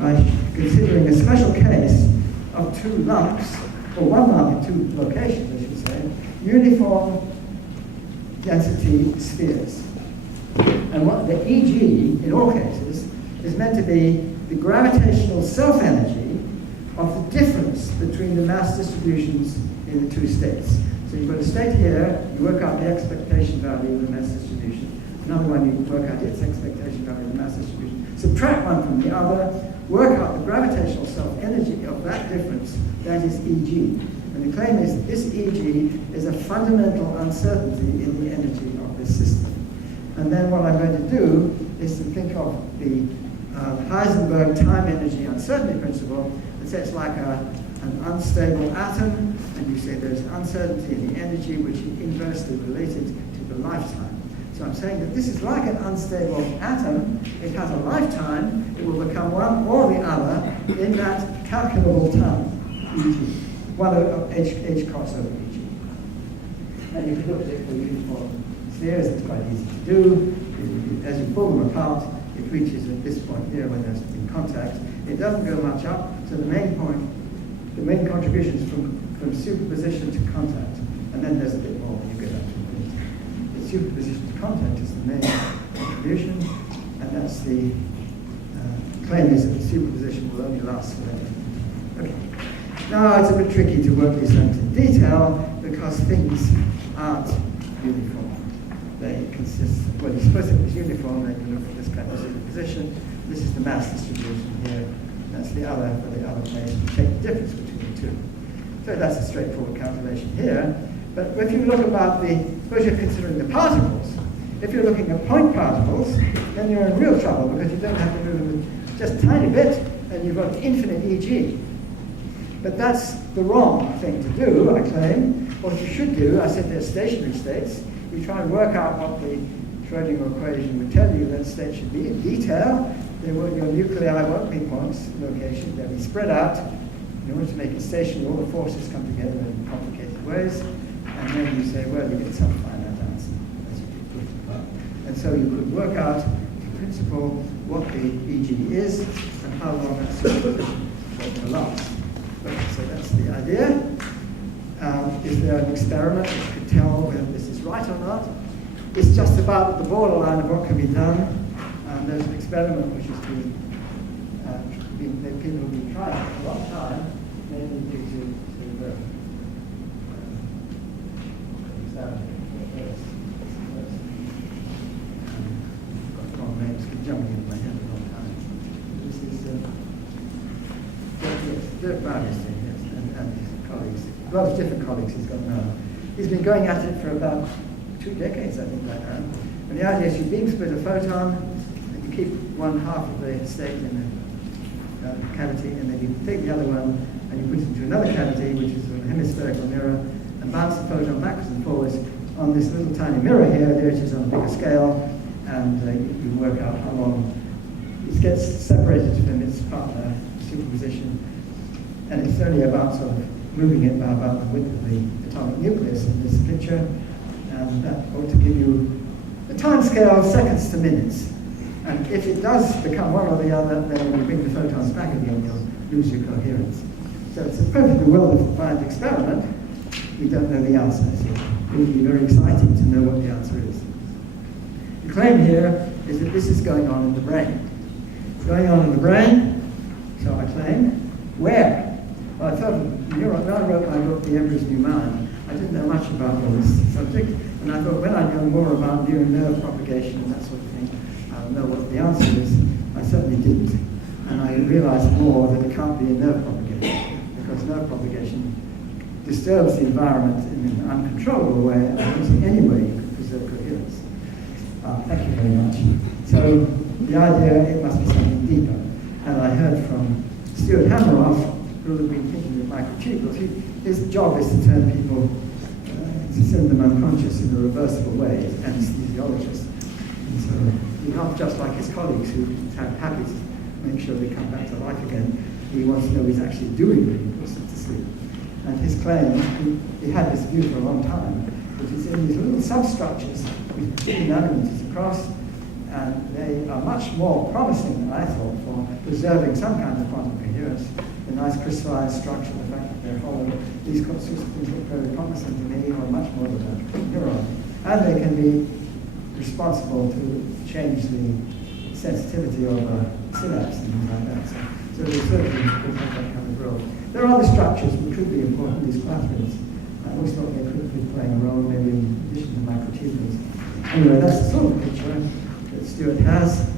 by considering a special case of two lumps, or one lump in two locations, I should say, uniform density spheres. And what the EG, in all cases, is meant to be the gravitational self-energy of the difference between the mass distributions in the two states. So you've got a state here, you work out the expectation value of the mass distribution. Another one, you work out its expectation value of the mass distribution. Subtract one from the other, work out the gravitational self-energy of that difference, that is EG. And the claim is that this EG is a fundamental uncertainty in the energy of this system. And then what I'm going to do is to think of the Heisenberg time energy uncertainty principle and say it's like an unstable atom, and you say there's uncertainty in the energy which is inversely related to the lifetime. So I'm saying that this is like an unstable atom. It has a lifetime. It will become one or the other in that calculable time, EG. One of H crossover EG. And you can look at it for uniform spheres. It's quite easy to do. As you pull them apart, it reaches at this point here when there's in contact. It doesn't go much up. So the main point, the main contribution is from superposition to contact. And then there's a bit more when you get up to infinity. The superposition to contact is the main contribution, and that's the claim is that the superposition will only last forever. Okay. Now it's a bit tricky to work these things in detail because things aren't uniform. They consist, well, you're supposed to be uniform, then you look at this kind of superposition. This is the mass distribution here. That's the other for the other place. You take the difference between the two. So that's a straightforward calculation here. But if you look about suppose you're considering the particles. If you're looking at point particles, then you're in real trouble because you don't have to move them just a tiny bit, and you've got infinite EG. But that's the wrong thing to do, I claim. What you should do, I said they're stationary states. You try and work out what the Schrödinger equation would tell you that state should be in detail. Your nuclei won't be points, location. They'll be spread out. In order to make it stationary, all the forces come together in complicated ways. And then you say, well, you get some finite answer. That's what you put it up. And so you could work out, in principle, what the EG is and how long that superposition will last. So that's the idea. Is there an experiment that could tell whether this is right or not? It's just about the borderline of what can be done. There's an experiment which has been people have been trying for a long time, mainly due to names keep jumping into my head a long time. This is Dirk Barnes, yes, and his colleagues. A lot of different colleagues he's got now. He's been going at it for about 2 decades, I think, right now. And the idea is you beam split a photon, and you keep one half of the state in the cavity, and then you take the other one, and you put it into another cavity, which is a hemispherical mirror, and bounce the photon backwards and forwards on this little tiny mirror here. There it is on a bigger scale, and you can work out how long it gets separated from its partner superposition. And it's only about sort of moving it by about the width of the atomic nucleus in this picture, and that ought to give you a time scale of seconds to minutes. And if it does become one or the other, then when you bring the photons back again, you'll lose your coherence. So it's a perfectly well-defined experiment. We don't know the answer, so it would be very exciting to know what the answer is. The claim here is that this is going on in the brain. It's going on in the brain, so I claim. Where? Well, I thought when I wrote my book, The Emperor's New Mind, I didn't know much about this subject, and I thought when I know more about neural nerve propagation and that sort of thing, I'll know what the answer is. I certainly didn't. And I realized more that it can't be a nerve propagation, because nerve propagation disturbs the environment in an uncontrollable way, and I don't see any way you could preserve coherence. Thank you very much. So the idea, it must be something deeper. And I heard from Stuart Hameroff, who had been thinking of microtubules. His job is to turn people, to send them unconscious in a reversible way, as anesthesiologists. And so he's not just like his colleagues who have happy to make sure they come back to life again. He wants to know what he's actually doing when he puts them to sleep. And his claim, he had this view for a long time, that it's in these little substructures with 2 nanometers across, and they are much more promising than I thought for preserving some kind of quantum coherence. The nice crystallized structure, the fact that they're hollow, these sorts of things look very promising to me, or much more than a neuron. And they can be responsible to change the sensitivity of a synapse and things like that. So they certainly could have that kind of role. There are other structures which could be important, these clathrids. I always thought they could be playing a role, maybe in addition to microtubules. Anyway, that's the sort of picture that Stuart has,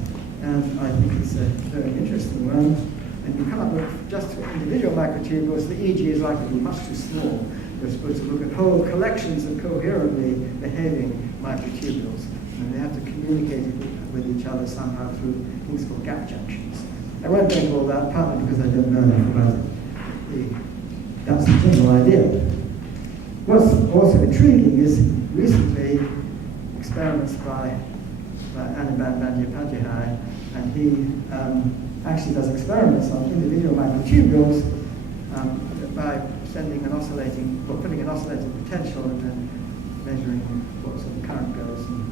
and I think it's a very interesting one. And you can't look just for individual microtubules. The EG is likely to be much too small. You're supposed to look at whole collections of coherently behaving microtubules. And they have to communicate with each other somehow through things called gap junctions. I won't go into all that, partly because I don't know enough about it. That's the general idea. What's also intriguing is recently experiments by Anirban Bandyopadhyay, and he actually does experiments on individual microtubules by sending an oscillating, or putting an oscillating potential and then measuring what sort of current goes and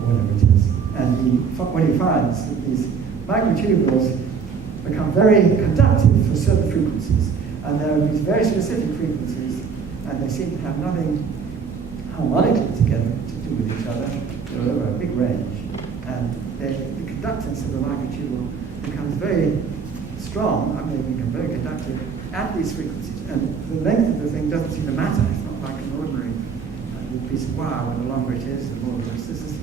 whatever it is. And what he finds that these microtubules become very conductive for certain frequencies. And there are these very specific frequencies, and they seem to have nothing harmonically together to do with each other. They're over a big range. And the conductance of the microtubule becomes very strong, I mean, it becomes very conductive at these frequencies. And the length of the thing doesn't seem to matter. It's not like an ordinary piece of wire, where the longer it is, the more the resistance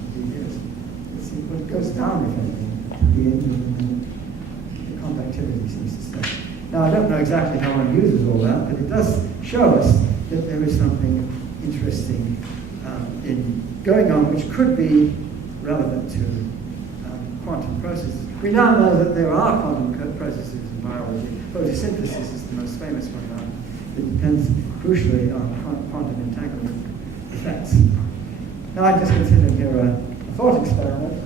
will be used. It goes down, if anything, the conductivity seems to stay. Now, I don't know exactly how one uses all that, but it does show us that there is something interesting in going on, which could be relevant to quantum processes. We now know that there are quantum processes in biology. Photosynthesis is the most most famous one now. It depends crucially on quantum entanglement effects. Now I'm just considering here a thought experiment.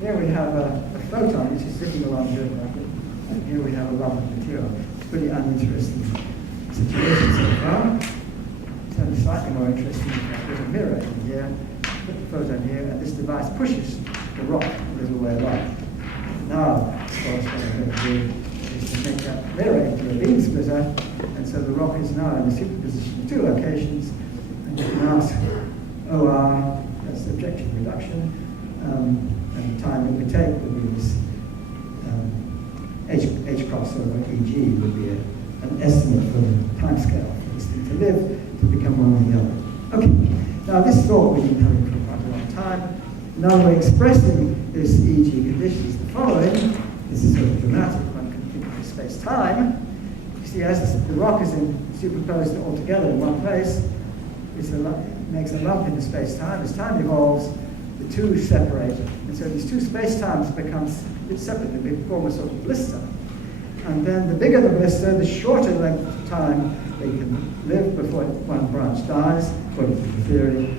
Here we have a photon which is sitting along here, and here we have a lump of material. It's a pretty uninteresting situation so far. It's only slightly more interesting if I put a mirror in here, put the photon here, and this device pushes the rock a little way along. Now, of course, what I'm going to do is to make that mirror into a beam splitter, and so the rock is now in a superposition of two locations, and you can ask OR, that's subjective reduction, and the time it would take would be this H crossover EG would be an estimate for the time scale for this thing to live to become one or the other. Okay, now this thought we've been having for quite a long time. Another way of expressing this EG condition is the following. This is sort of dramatic, one can think of space-time. You see, as the rock is superposed all together in one place, it makes a lump in the space-time. As time evolves, the two separate, and so these two space-times become separate. They form a sort of blister. And then the bigger the blister, the shorter length of time they can live before one branch dies, according to the theory.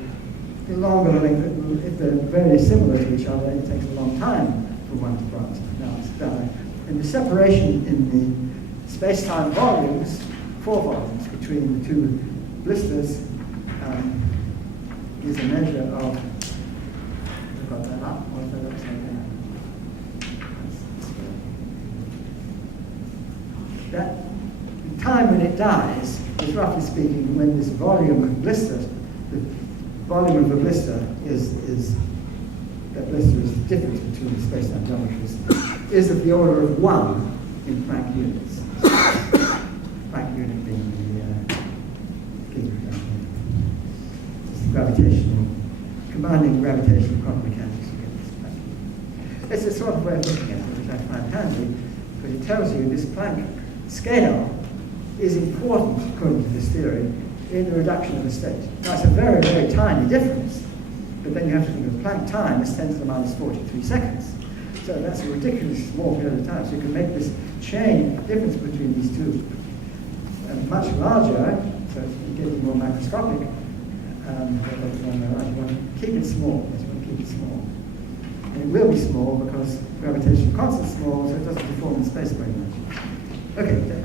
The longer the length, if they're very similar to each other, it takes a long time for one to branch to die. And the separation in the space-time volumes, 4 volumes between the two blisters, is a measure of. I've got that up, or is that upside down? That the time when it dies is, roughly speaking, when this volume of blister, the volume of the blister that blister is the difference between the space-time geometries, is of the order of 1 in Planck units. Planck unit being the gravitational, combining gravitational quantum mechanics to get this Planck unit. It's a sort of way of looking at it, which I find handy, because it tells you this Planck scale is important, according to this theory, in the reduction of the state. Now, it's a very, very tiny difference, but then you have to think of Planck time as 10 to the minus 43 seconds. So that's a ridiculously small period of time. So you can make this chain difference between these two much larger, so it's getting more macroscopic. You want to keep it small. You want to keep it small. And it will be small because gravitational constant is small, so it doesn't deform in space very much. Okay,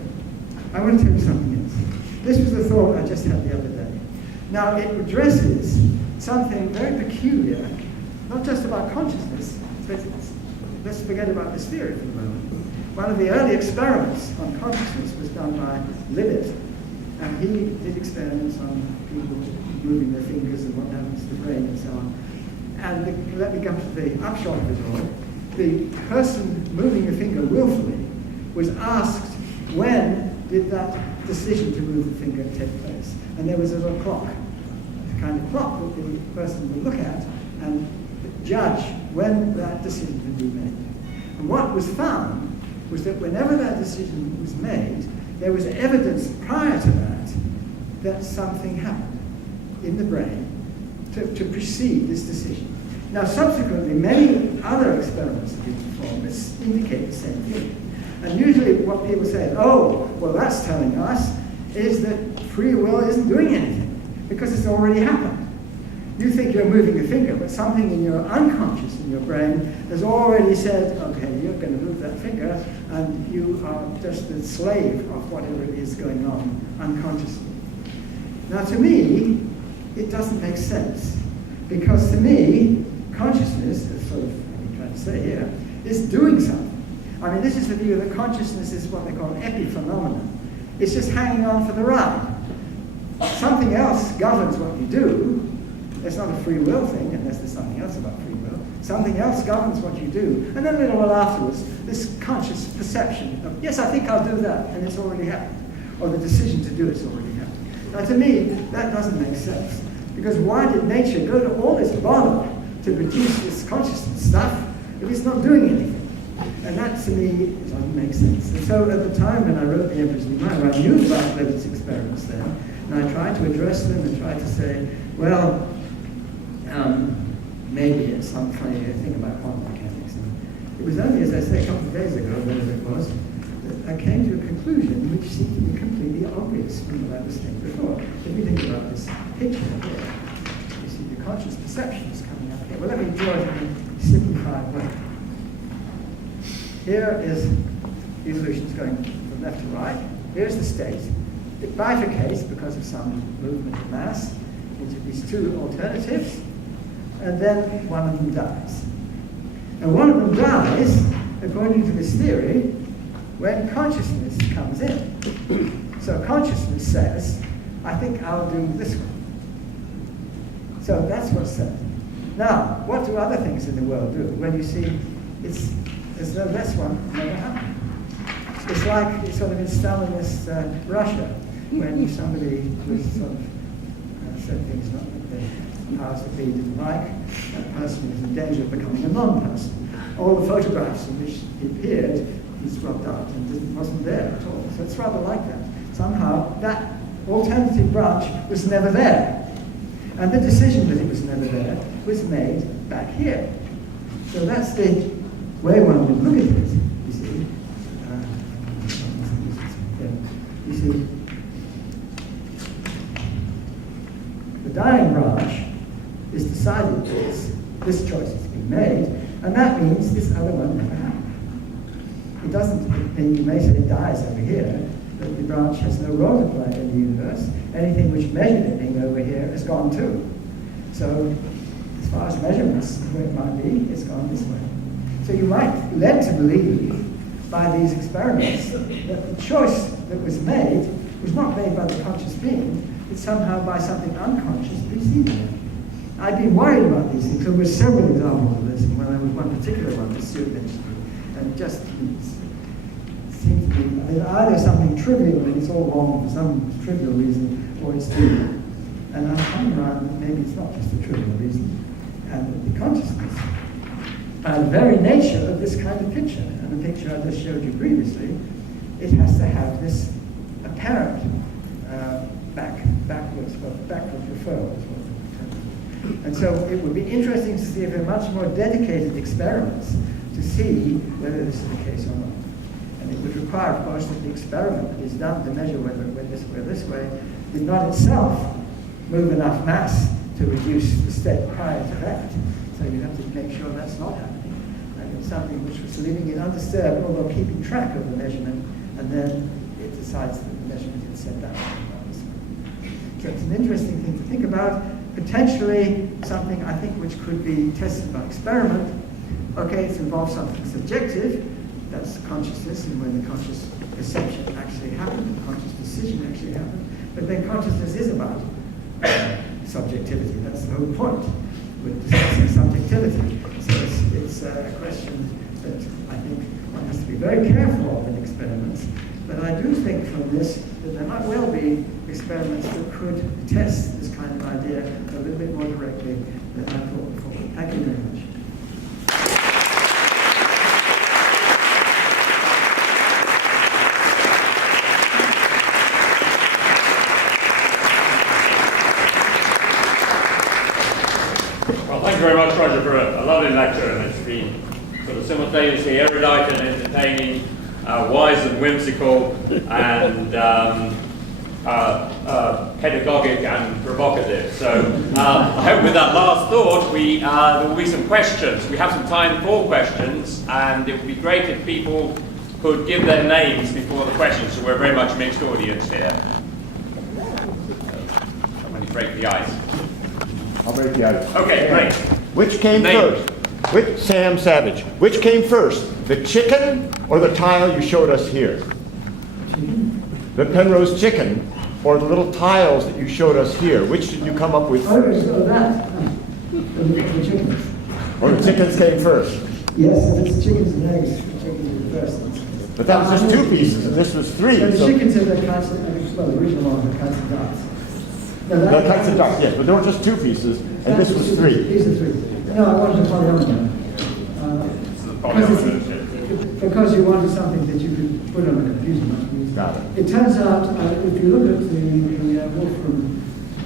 I want to tell you something else. This was the thought I just had the other day. Now, it addresses something very peculiar, not just about consciousness, but let's forget about this theory for the moment. One of the early experiments on consciousness was done by Libet, and he did experiments on people moving their fingers and what happens to the brain and so on. And let me come to the upshot of it all. The person moving the finger willfully was asked, when did that decision to move the finger take place? And there was a little clock, the kind of clock that the person would look at and judge when that decision had been made. And what was found was that whenever that decision was made, there was evidence prior to that something happened in the brain to precede this decision. Now, subsequently, many other experiments have been performed that indicate the same thing. And usually what people say is, oh, well, that's telling us is that free will isn't doing anything because it's already happened. You think you're moving a finger, but something in your unconscious, in your brain, has already said, okay, you're going to move that finger, and you are just the slave of whatever it is going on unconsciously. Now, to me, it doesn't make sense, because to me, consciousness, as sort of I'm trying to say here, is doing something. I mean, this is the view that consciousness is what they call epiphenomenon. It's just hanging on for the ride. Something else governs what you do. It's not a free will thing, unless there's something else about free will. Something else governs what you do. And then a little while afterwards, this conscious perception of, yes, I think I'll do that, and it's already happened. Or the decision to do it's already happened. Now, to me, that doesn't make sense. Because why did nature go to all this bother to produce this consciousness stuff if it's not doing anything? And that, to me, doesn't make sense. And so at the time when I wrote The Emperor's New Mind, I knew about Libet's experiments there, and I tried to address them and tried to say, well, maybe it's some funny thing about quantum mechanics. And it was only, as I say, a couple of days ago, whatever it was, that I came to a conclusion which which seemed to be completely obvious from what I was saying before. If you think about this picture here, you see the conscious perception is coming up here. Well, let me draw it in a simplified way. Here is evolution going from left to right. Here's the state. It bifurcates because of some movement of mass into these two alternatives, and then one of them dies. And one of them dies, according to this theory, when consciousness comes in. So consciousness says, I think I'll do this one. So that's what's said. Now, what do other things in the world do? When you see it's as though this one never happened. It's like sort of in Stalinist Russia, when somebody was sort of said things not that the powers that be didn't like, that person was in danger of becoming a non-person. All the photographs in which he appeared, he's rubbed out and wasn't there at all. So it's rather like that. Somehow that alternative branch was never there. And the decision that it was never there was made back here. So that's the way one would look at it, you see. You see, the dying branch is decided this choice has been made, and that means this other one never happened. It doesn't, and you may say it dies over here, but the branch has no role to play in the universe. Anything which measured it being over here has gone too. So, as far as measurements, where it might be, it's gone this way. So you might be led to believe by these experiments that the choice that was made was not made by the conscious being, but somehow by something unconscious preceding it. I've been worried about these things. There were several examples of this, and when I was one particular one, the Stuart mentioned, and it just seems to be either something trivial and it's all wrong for some trivial reason, or it's true. And I'm coming around that maybe it's not just a trivial reason, and the consciousness. The very nature of this kind of picture, and the picture I just showed you previously, it has to have this apparent backwards referral. And so it would be interesting to see if there are much more dedicated experiments to see whether this is the case or not. And it would require, of course, that the experiment that is done to measure whether it went this way or this way did not itself move enough mass to reduce the state prior to that. So you have to make sure that's not happening. And it's something which was leaving it undisturbed, although keeping track of the measurement, and then it decides that the measurement is set down. So it's an interesting thing to think about. Potentially something, I think, which could be tested by experiment. Okay, it involves something subjective, that's consciousness, and when the conscious perception actually happened, the conscious decision actually happened. But then consciousness is about subjectivity. That's the whole point. We're discussing subjectivity. So it's a question that I think one has to be very careful of in experiments. But I do think from this that there might well be experiments that could test this kind of idea a little bit more directly than I thought before. Thank you very much. Thank you very much, Roger, for a lovely lecture, and it's been sort of simultaneously erudite and entertaining, wise and whimsical, and pedagogic and provocative. So I hope with that last thought there will be some questions. We have some time for questions, and it would be great if people could give their names before the questions, so we're a very much mixed audience here. Somebody break the ice. I'll break the ice. Okay, great. Which came first? Sam Savage. Which came first, the chicken or the tile you showed us here? The Penrose chicken or the little tiles that you showed us here? Which did you come up with first? Oh, that. The chickens. Or the chickens came first? Yes, if it's chickens and eggs, the chickens are the first. But that was just two pieces, and this was three. So the so chickens are the cats, well, the original ones are cats and ducks. No, the cats and ducks, yes, but there were just two pieces, and this was three. These are three. No, I wanted a polynomial. Because you wanted something that you could put on a computer much easier. Got it. It turns out, if you look at the Wolfram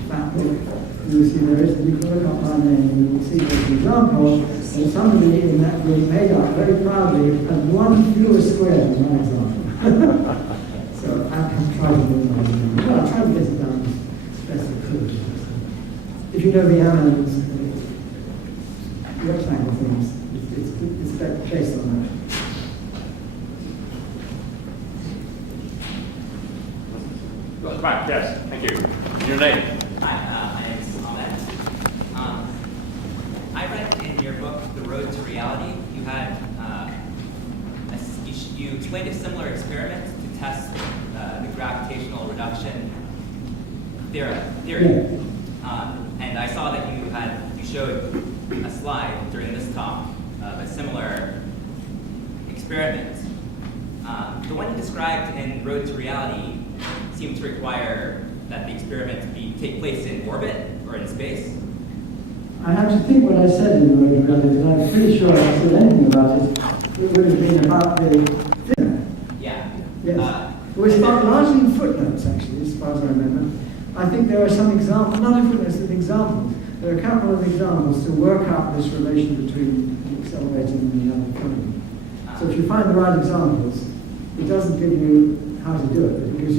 map book, you'll see there is, you can look up my name and you will see there's an example, and somebody in that group made up very proudly had one fewer square than my example. So I'm try to minimize it. Well, I tried to get it down as best I could. If you know the animals, rectangle things, it's based on that. Right, yes, thank you. Your name? Hi, my name is Ahmed. I read in your book, The Road to Reality, you had you explained a similar experiment to test the gravitational reduction theory. Yeah. And I saw that you showed a slide during this talk of a similar experiment. The one you described in Road to Reality seemed to require that the experiment take place in orbit or in space. I have to think what I said in the Road to Reality, and I'm pretty sure if I said anything about it, it would have been about the theory. Yeah. Yes. It was largely in footnotes, actually, as far as I remember. I think there are some examples, not in footnotes, but examples. There are a couple of examples to work out this relation between the accelerating and the unfolding. So if you find the right examples, it doesn't give you how to do it, but it gives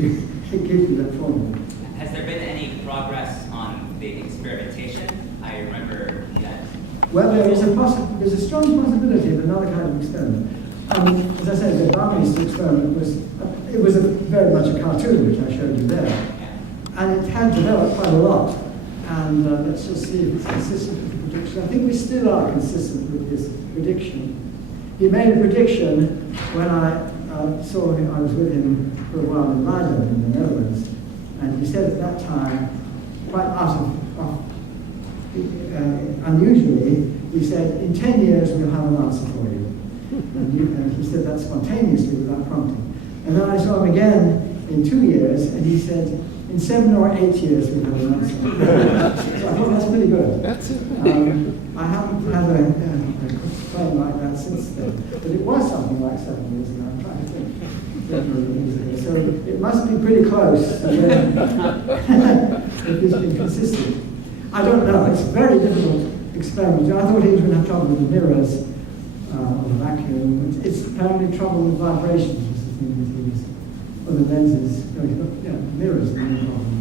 you that formula. Has there been any progress on the experimentation? I remember that. Well, there's a strong possibility of another kind of experiment. As I said, the Barmeister experiment was very much a cartoon, which I showed you there. And it had developed quite a lot. And let's just see if it's consistent with the prediction. I think we still are consistent with this prediction. He made a prediction when I saw him, I was with him for a while in Leiden in the Netherlands. And he said at that time, quite unusually, he said, in 10 years we'll have an answer for you. And he said that spontaneously without prompting. And then I saw him again in 2 years, and he said, in 7 or 8 years we'll have an answer. So I thought that's pretty good. That's it. I haven't had a claim like that since then. But it was something like 7 years ago. I'm trying to think. So it must be pretty close to if it's been consistent. I don't know. It's a very difficult experiment. I thought he was going to have trouble with the mirrors or the vacuum. It's apparently trouble with vibrations is the thing with these. Or the lenses. No, mirrors are the problem.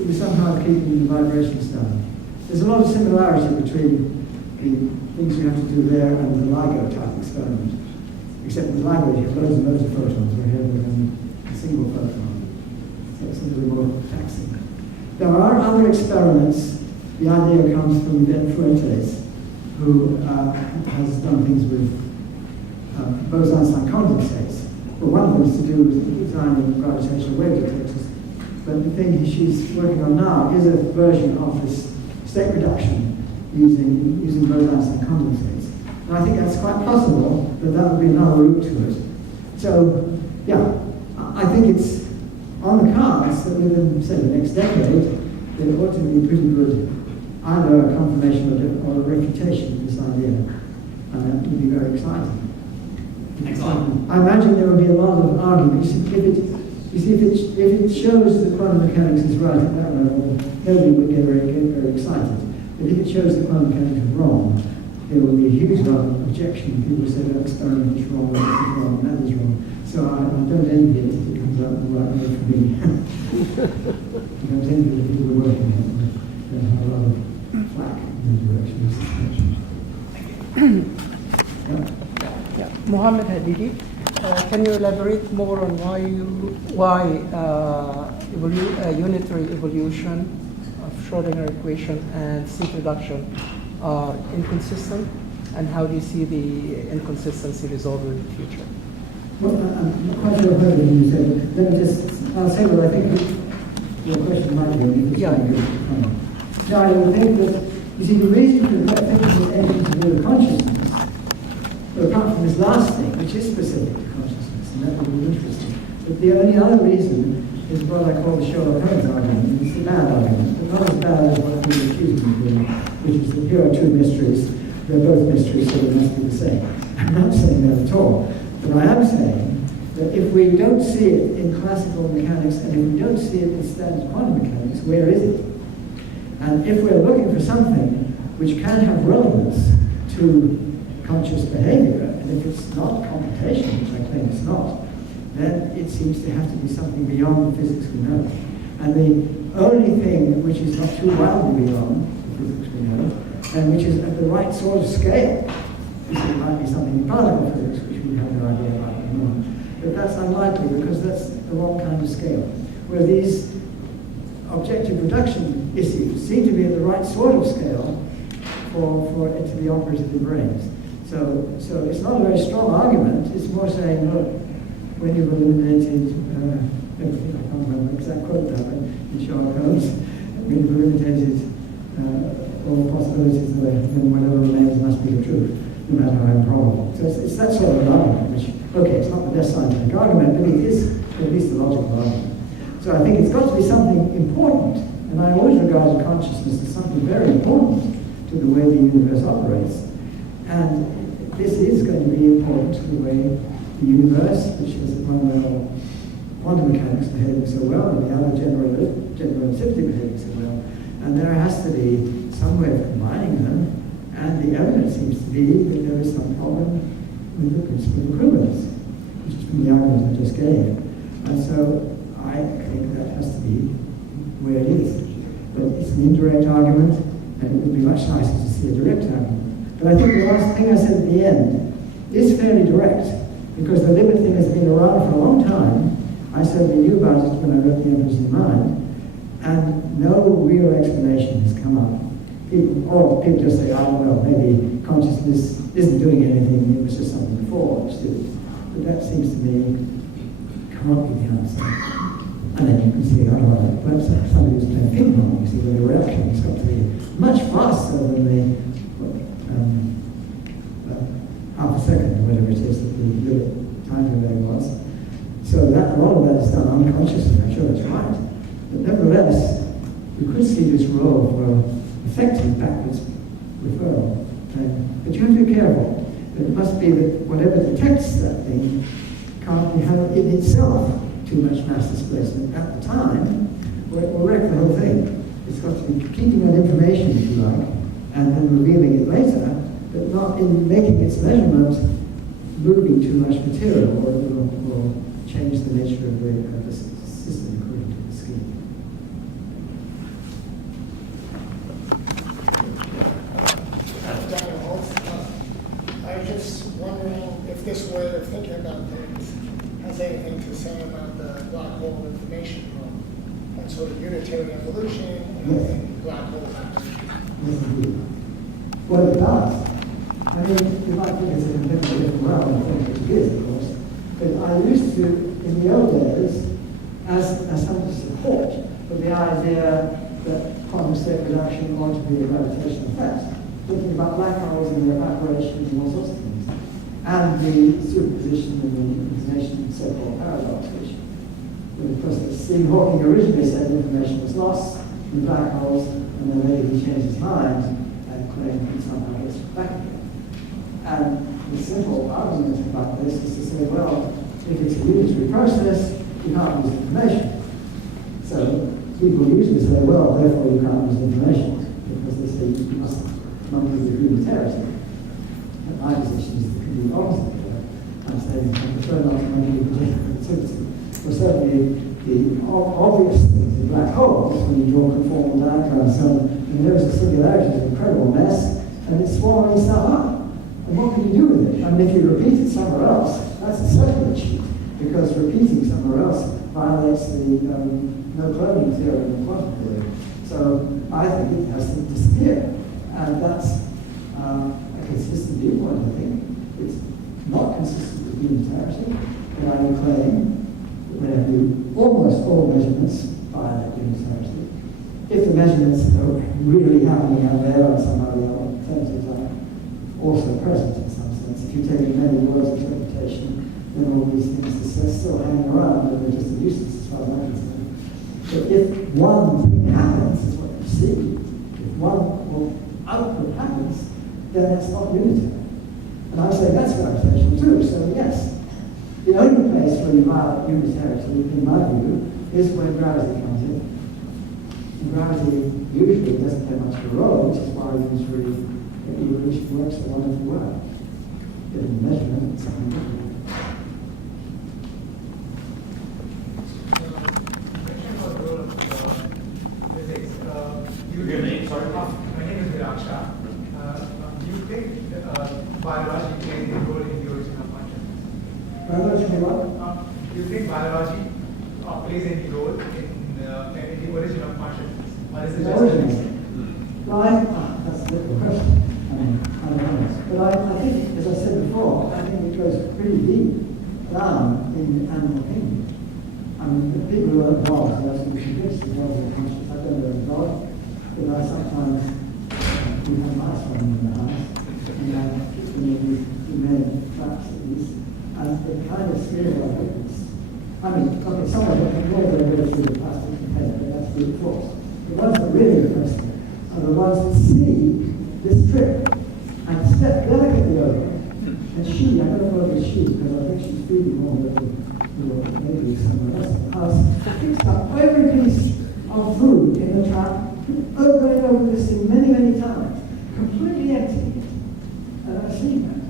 It was somehow keeping the vibrations down. There's a lot of similarity between the things you have to do there and the LIGO type experiment. Except with LIGO you have loads and loads of photons, where here there's only a single photon. So it's a little more taxing. There are other experiments. The idea comes from Ben Fuentes, who has done things with boson-Einstein condensates. But one of them is to do with designing gravitational wave detectors. But the thing she's working on now is a version of this state reduction using boson-Einstein condensates. And I think that's quite possible that that would be another route to it. So, yeah, I think it's on the cards that within, say, the next decade, there ought to be pretty good either a confirmation or a refutation of this idea. And that would be very exciting. Excellent. I imagine there will be a lot of arguments. If it shows that quantum mechanics is right at that level, nobody would get very excited. But if it shows that quantum mechanics is wrong, there will be a huge lot of objection. People say that experiment is wrong, this is wrong, that is wrong. So I don't envy it if it comes out the right way for me. I don't envy the people who are working on it. They have a lot of flack in the direction of suspension. Thank you. Yeah. Mohammed Hadidi, can you elaborate more on why unitary evolution of Schrödinger equation and state reduction are inconsistent, and how do you see the inconsistency resolved in the future? Well, I'm not quite sure I've heard what you said. Let me I'll say what I think your question might be. Yeah. No, I would think that, you see, the reason for that thinking is anything to do with consciousness, but apart from this last thing, which is specific to consciousness, and that would be interesting. But the only other reason is what I call the Sherlock Holmes argument. It's a bad argument, but not as bad as what people accuse me of doing, which is that here are two mysteries. They're both mysteries, so they must be the same. I'm not saying that at all. But I am saying that if we don't see it in classical mechanics, and if we don't see it in standard quantum mechanics, where is it? And if we're looking for something which can have relevance to conscious behavior, and if it's not computation, which I claim it's not, then it seems to have to be something beyond the physics we know. And the only thing which is not too wildly beyond the physics we know, and which is at the right sort of scale, is it might be something in particle physics which we have no idea about at the moment. But that's unlikely because that's the wrong kind of scale. Where these objective reduction issues seem to be at the right sort of scale for it to be operated in brains. So it's not a very strong argument. It's more saying, look, when you've eliminated everything, I can't remember the exact quote now, but in Sherlock Holmes, when you've eliminated all possibilities, then whatever remains must be the truth, no matter how improbable. So it's that sort of an argument, which, okay, it's not the best scientific argument, but it is at least a logical argument. So I think it's got to be something important, and I always regarded consciousness as something very important to the way the universe operates. And this is going to be important to the way the universe, which is one level quantum mechanics behaving so well, and the other general relativity behaving so well. And there has to be some way of combining them, and the evidence seems to be that there is some problem with the principle of equivalence, which is from the argument I just gave. And so I think that has to be where it is. But it's an indirect argument, and it would be much nicer to see a direct argument. But I think the last thing I said at the end is fairly direct, because the limit thing has been around for a long time. I certainly knew about it when I wrote The Emperor's New Mind, and no real explanation has come up. People just say, oh, well, maybe consciousness isn't doing anything, it was just something before which did it. But that seems to me can't be the answer. And then you can see somebody who's playing ping pong, you see where the reaction has got to be much faster than the half a second, or whatever it is that the time delay was. So that a lot of that is done unconsciously, I'm sure that's right. But nevertheless, you could see this role for effective backwards referral. But you have to be careful. It must be that whatever detects that thing can't have in itself too much mass displacement at the time, or it will wreck the whole thing. It's got to be keeping that information, if you like, and then revealing it later, but not in making its measurement moving too much material, or it will change the nature of the system according to the scheme. Daniel, I was just wondering if this way of thinking about things has anything to say about the black hole information flow and sort of unitary evolution and black hole evolution. Well, it does. I mean, you might think it's in a different realm, I think it is, of course. But I used to, in the old days, as something to support for the idea that quantum state reduction ought to be a gravitational effect, thinking about black holes and their evaporations and all sorts of things, and the superposition and the information so-called paradox, which, of course, Stephen Hawking originally said information was lost in black holes, and then later he changed his mind and claimed that somehow gets back again. And the simple argument about this is to say, well, if it's a unitary process, you can't lose information. So people usually say, well, therefore you can't lose information, because they say you must not lose the unitarity. And my position is the complete opposite. I'm saying I prefer not to make any particular relativity. Well, certainly the obvious things in black holes, when you draw conformal diagrams, so there's a singularity, it's an incredible mess, and it's swallowing stuff up. And what can you do with it? I mean, if you repeat it somewhere else, that's a separate cheat, because repeating somewhere else violates the no cloning theorem in quantum theory. So I think it has to disappear. And that's a consistent viewpoint, I think. It's not consistent with unitarity, but I would claim that whenever you almost all measurements violate unitarity, if the measurements are really happening out there and somehow the alternatives are also present in some sense. If you take many words of computation, then all these things are still hanging around, but they're just a nuisance as far as I'm concerned. But if one thing happens, is what you see, if one output happens, then it's not unitary. And I say that's gravitational too, so yes. The only place where you violate unitarity, in my view, is when gravity comes in. And gravity usually doesn't play much of a role, which is why unitary evolution works so wonderfully well. In measurement, it's something different. reality plays any role in the origin of consciousness? Or is it The just origin. Well, that's a difficult question. I'm honest. But I think, as I said before, I think it goes pretty deep down in the animal kingdom. I mean, the people who are involved are absolutely convinced that God is conscious. I don't know if God, but I sometimes we have mice running in the house, and we made traps at least, and the kind of spirit I witness. I mean, okay, some of them can go through the plastic container, but that's brute force. The ones that really impress me are the ones that see this trip and step delicately over. And she, I don't know whether it's she, because I think she's feeding all the maybe somewhere else in the house, picks up every piece of food in the trap, over and over this thing many, many times, completely emptying it. And I've seen that.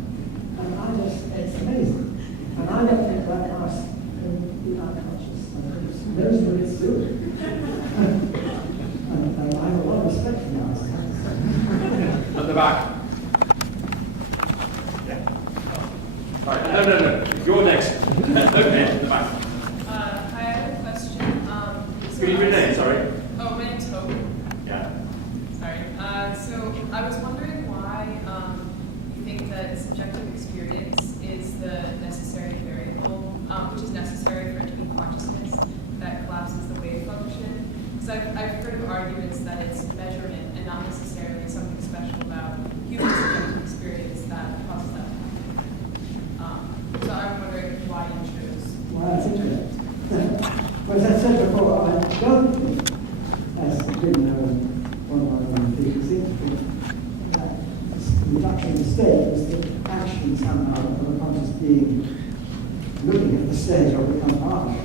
And I just, it's amazing. And I don't think that house can be unconscious. And it knows what it's doing. And I have a lot of respect for the house. At the back. Yeah. Right. No. You're next. Okay, at the back. Hi, I have a question. Give me your name, sorry. Oh, my name's Hope. Yeah. Sorry. So I was wondering why you think that subjective experience is the necessary variable, which is necessary for it to be consciousness that collapses the wave function. Because I've heard of arguments that it's measurement and not necessarily something special about human subjective experience that causes that to happen. So I'm wondering why you chose. Well, that's interesting. But as I said before, I don't think, as one of my own people seems to think, that reduction of the state is the action somehow of a conscious being looking at the stage or become part of it.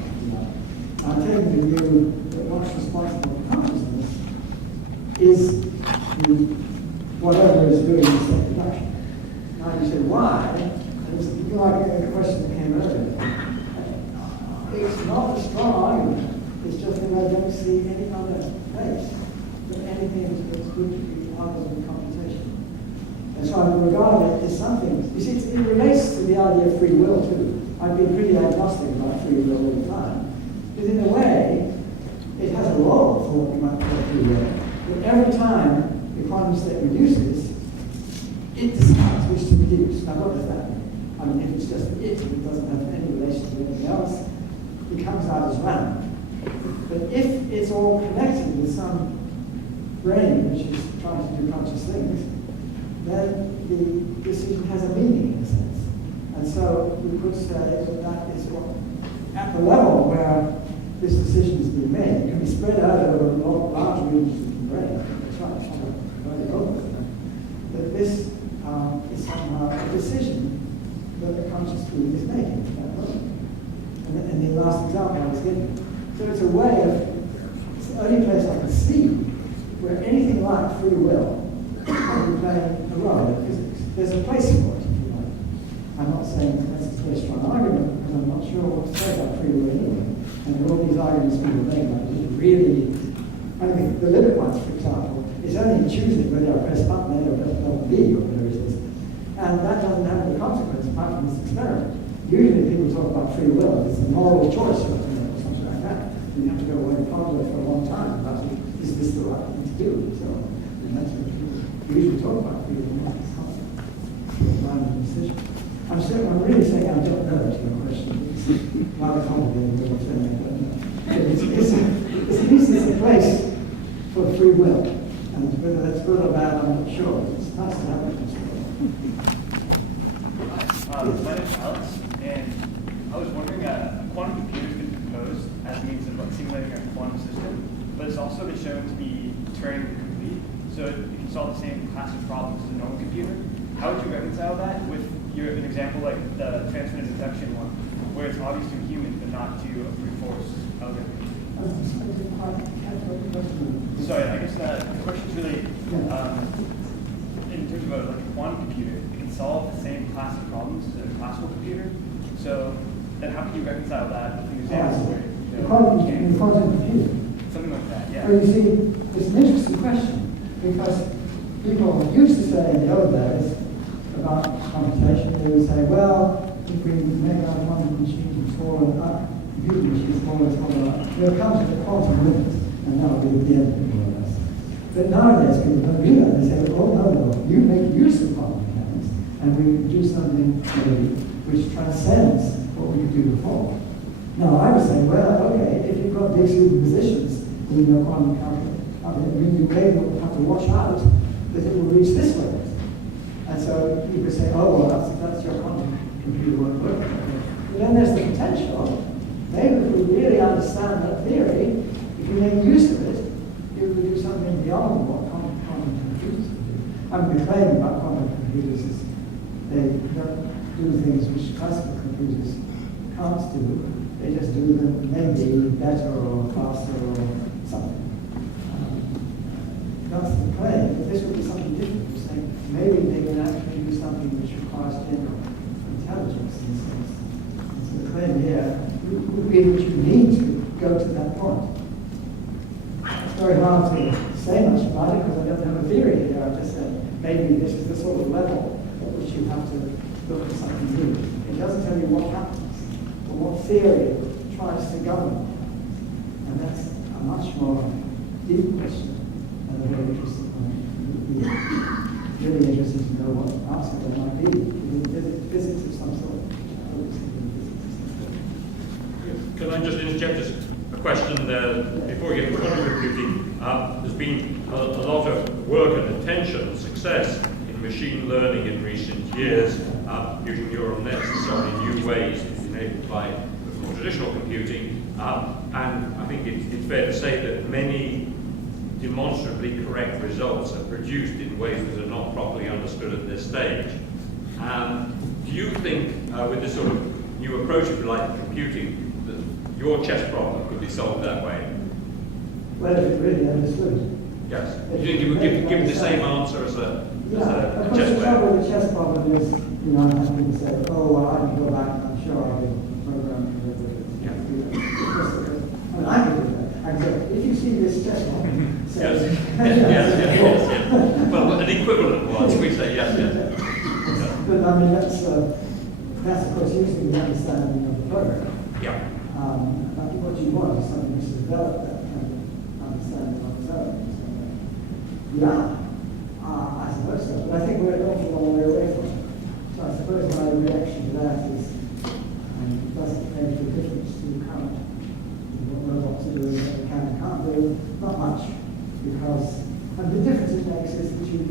I'm taking the view that what's responsible for consciousness is whatever is doing the state reduction. Now you say, why? And it's like a question that came earlier. It's not a strong argument. It's just that I don't see any other place that anything that's good to be other than computation. And so I regard it as something. You see, it relates to the idea of free will too. I've been pretty agnostic about free will all the time. Because in a way, it has a role for what we might call free will. But every time the quantum state reduces, it decides which to reduce. Now what does that mean? I mean, if it's just it doesn't have any relation to anything else, it comes out as random. But if it's all connected with some brain which is trying to do conscious things, then the decision has a meaning in a sense. And so we could say that is what, at the level where this decision is being made, it can be spread out over large regions of the brain. That's right, it's not very open. But this is somehow a decision that the conscious being is making at that moment. And the last example I was giving. So it's a way of, it's the only place I can see where anything like free will can be playing a role in physics. There's a place for it, if you like. I'm not saying that's a very strong argument, because I'm not sure what to say about free will anyway. And there are all these arguments people make, like, is it really, I mean, the limit ones, for example, is only choosing whether I press button A or press button B or whatever it is. And that doesn't have any consequence apart from this experiment. Usually people talk about free will, it's a moral choice or something like that. And you have to go away and ponder it for a long time about, is this the right thing to do? So, and that's what people usually talk about free will. It's not a random decision. I'm really saying I don't know to your question. It's rather complicated what I'm saying, I don't know. But at least it's a place for free will. And whether that's good or bad, I'm not sure. It's nice to have it. My name is Alex, and I was wondering, a quantum computer has been proposed as a means of simulating a quantum system, but it's also been shown to be Turing complete, so it can solve the same class of problems as a normal computer. How would you reconcile that with an example like the Transcending induction one, where it's obvious to a human but not to a brute force algorithm? Sorry, I guess the question is really, in terms of like a quantum computer, it can solve the same class of problems as a classical computer. So then how can you reconcile that with an example where quantum computer. Something like that, yeah. Well, you see, it's an interesting question, because people used to say in the old days about computation, they would say, well, if we make our quantum machines fall up computing machines always will come to the quantum limit, and that'll be the end of it, more or less. But nowadays, people don't do that. They say, oh, no, you make use of quantum mechanics, and we do something maybe which transcends what we could do before. Now, I was saying, well, okay, if you've got big superpositions in your quantum calculus, I mean, you may have to watch out that it will reach this way. And so you could say, oh, well, that's your quantum computer won't work. But then there's the potential. Maybe if we really understand that theory, if you make use of it, you could do something beyond what quantum computers can do. I mean, the claim about quantum computers is they don't do things which classical computers can't do. They just do them maybe better or faster or something. That's the claim. But this would be something different. You're saying maybe they can actually do something which requires general intelligence in a sense. And so the claim here would be that you need to go to that point. It's very hard to say much about it because I don't have a theory here. I just said maybe this is the sort of level at which you have to look at something new. It doesn't tell you what happens or what theory tries to govern. And that's a much more deep question. And a very interesting one. It would be really interesting to know what answer there might be. Physics of some sort. Can I just interject a question before we get to quantum computing? There's been a lot of work and attention and success in machine learning in recent years, using neural nets and so on in new ways enabled by more traditional computing. And I think it's fair to say that many demonstrably correct results are produced in ways that are not properly understood at this stage. Do you think, with this sort of new approach, if you like, to computing, that your chess problem could be solved that way? Well, if it really understood. Yes. Do you think it would give the same answer as a Of course, chess the player? trouble with the chess problem is, you know, I'm having to say, oh, well, I can go back and I'm sure I can program it. Yeah. I mean, I can do that. I can say, if you see this chess problem, Yes. Yes. Well, an equivalent one, we say yes, yes. But I mean, that's of course using the understanding of the program. Yeah. Like what you want is something which has developed that kind of understanding of its own. So, yeah, I suppose so. But I think we're an awful long way away from it. So I suppose my reaction to that is, does it make a difference to current what robots are doing, what they can and can't do? Not much, because the difference it makes is that you,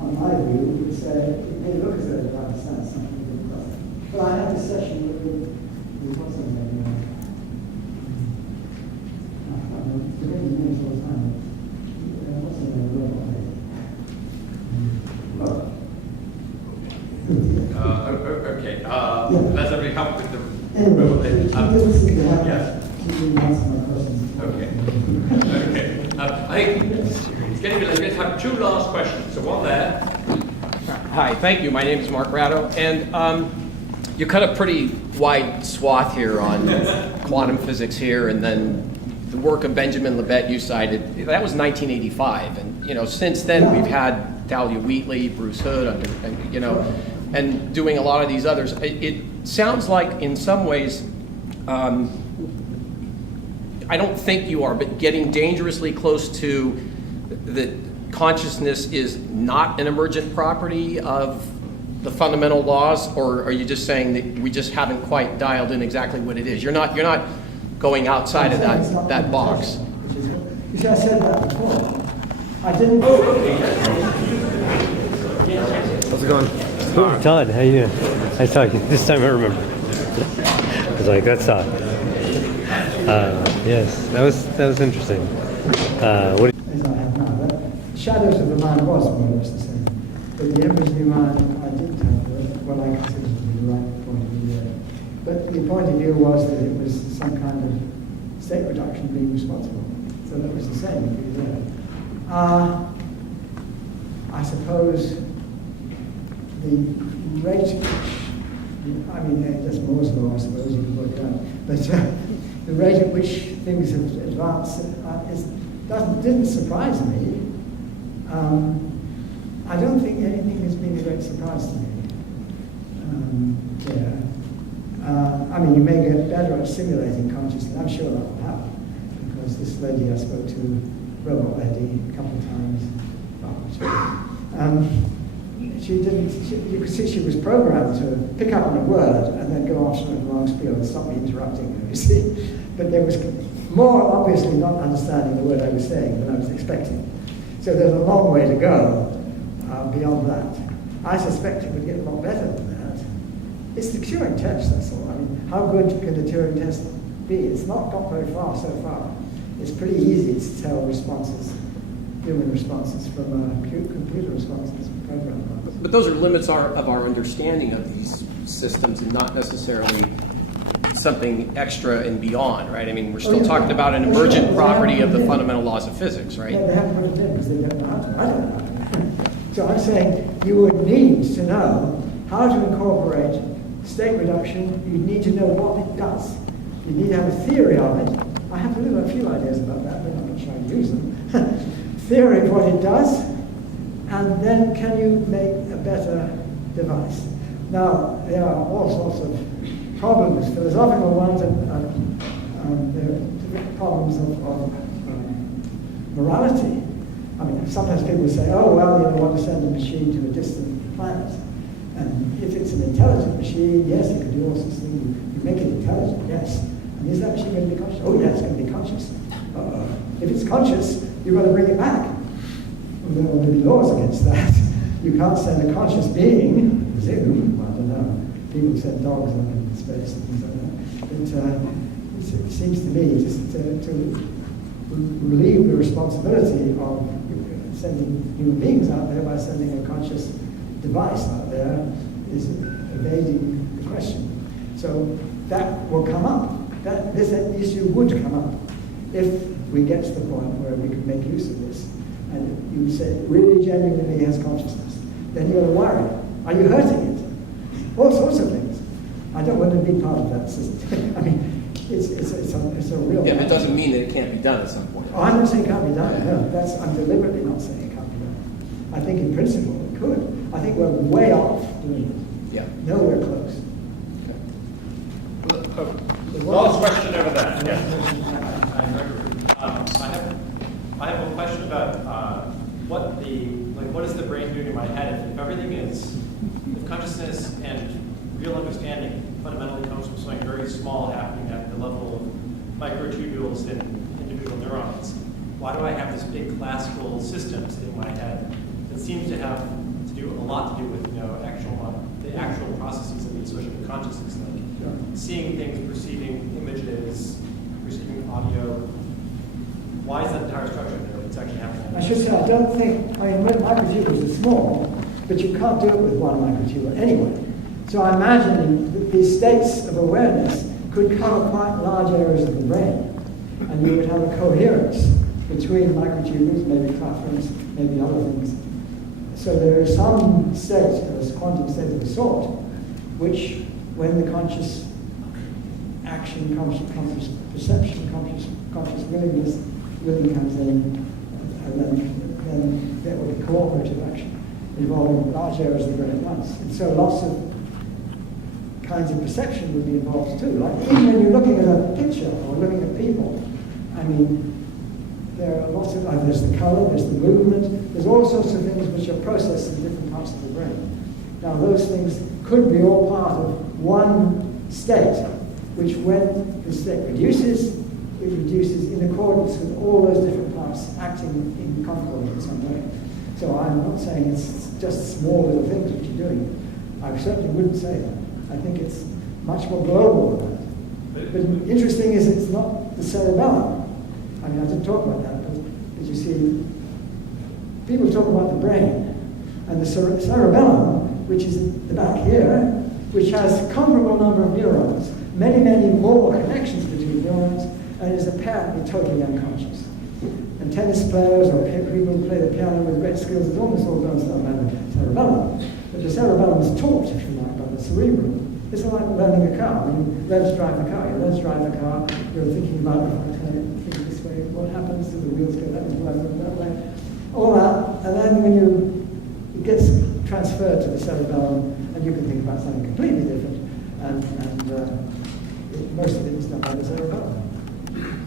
on my view, would say it may look as though you understand something that it doesn't. But I had this session with what's her name? I'm forgetting names all the time. What's her name? Robot lady. Okay. Let's have a help with the Anyway, robot lady. she doesn't seem to have Yes. she didn't answer my questions. Okay. Okay. I think it's getting late. Let's have two last questions. So one there. Hi, thank you. My name is Mark Ratto, and you cut a pretty wide swath here on quantum physics here, and then the work of Benjamin Libet you cited. That was 1985, and you know since then we've had Dahlia Wheatley, Bruce Hood, and doing a lot of these others. It sounds like in some ways. I don't think you are, but getting dangerously close to that consciousness is not an emergent property of the fundamental laws, or are you just saying that we just haven't quite dialed in exactly what it is? You're not going outside of that box. You see, I said that before. I didn't. How's it going? Oh, Todd, how you doing? I saw you. This time I remember. I was like, that's Todd. Yes, that was interesting. What? As I have now, but Shadows of the Mind was more or less the same. But the Emperor's New Mind, I didn't have what I consider to be the right point of view there. But the point of view was that it was some kind of state reduction being responsible. So that was the same view there. I suppose the rate at which, I mean, that's Moore's law, I suppose you can work it out. But the rate at which things have advanced didn't surprise me. I don't think anything has been a great surprise to me. I mean, you may get better at simulating consciousness. I'm sure that will happen, because this lady I spoke to, robot lady, a couple of times. She didn't. You could see she was programmed to pick up on a word and then go off to a long spiel and stop me interrupting her. You see, but there was more obviously not understanding the word I was saying than I was expecting. So there's a long way to go beyond that. I suspect it would get a lot better than that. It's the Turing test, that's all. I mean, how good can the Turing test be? It's not got very far so far. It's pretty easy to tell responses, human responses from computer responses from program ones. But those are limits of our understanding of these systems, and not necessarily something extra and beyond, right? I mean, we're still talking about an emergent property of the fundamental laws of physics, right? Yeah, they haven't put it in because they don't know how to. I don't know. So I'm saying you would need to know how to incorporate state reduction. You need to know what it does. You need to have a theory of it. I have a few ideas about that, but I'm not sure I use them. Theory of what it does, and then can you make a better device? Now, there are all sorts of problems, philosophical ones, and there are problems of morality. I mean, sometimes people say, oh, well, you want to send a machine to a distant planet. And if it's an intelligent machine, yes, it can do all sorts of things. You make it intelligent, yes. And is that machine going to be conscious? Oh, yeah, it's going to be conscious. If it's conscious, you've got to bring it back. Well, there will be laws against that. You can't send a conscious being, presume, I don't know. People send dogs up into space and things like that. But it seems to me to relieve the responsibility of sending human beings out there by sending a conscious device out there is evading the question. So that will come up. This issue would come up if we get to the point where we can make use of this. And you say it really genuinely has consciousness. Then you've got to worry. Are you hurting it? All sorts of things. I don't want to be part of that system. I mean, it's a real... Yeah, but it doesn't mean that it can't be done at some point. Oh, I'm not saying it can't be done. No, I'm deliberately not saying it can't be done. I think in principle it could. I think we're way off doing it. Yeah. Nowhere close. Last question over there. Yeah. I have a question about what is the brain doing in my head if everything is, if consciousness and real understanding fundamentally comes from something very small happening at the level of microtubules in individual neurons. Why do I have this big classical systems in my head that seems to have to do a lot to do with the actual processes that we associate with consciousness, like seeing things, perceiving images, receiving audio? Why is that entire structure there? It's actually happening. I should say, I don't think, I mean, microtubules are small, but you can't do it with one microtubule anyway. So I imagine that these states of awareness could cover quite large areas of the brain, and you would have a coherence between microtubules, maybe claphrons, maybe other things. So there is some state, a quantum state of a sort, which, when the conscious action, conscious perception, conscious willingness really comes in, and then there will be cooperative action involving large areas of the brain at once. And so lots of kinds of perception would be involved too. Like even when you're looking at a picture or looking at people, I mean, there are lots of, there's the color, there's the movement, there's all sorts of things which are processed in different parts of the brain. Now those things could be all part of one state, which when the state reduces, it reduces in accordance with all those different parts acting in concord in some way. So I'm not saying it's just small little things which you're doing. I certainly wouldn't say that. I think it's much more global than that. But interesting is it's not the cerebellum. I mean, I didn't talk about that, but as you see, people talk about the brain. And the cerebellum, which is the back here, which has a comparable number of neurons, many, many more connections between neurons, and is apparently totally unconscious. And tennis players or people who play the piano with great skills, it's almost all done by the cerebellum. But the cerebellum is taught, if you like, by the cerebrum. It's like learning a car. When you learn to drive a car, you're thinking about, if I turn it, think this way, what happens? Do the wheels go that way? All that, and then when it gets transferred to the cerebellum, and you can think about something completely different. most of it is done by the cerebellum.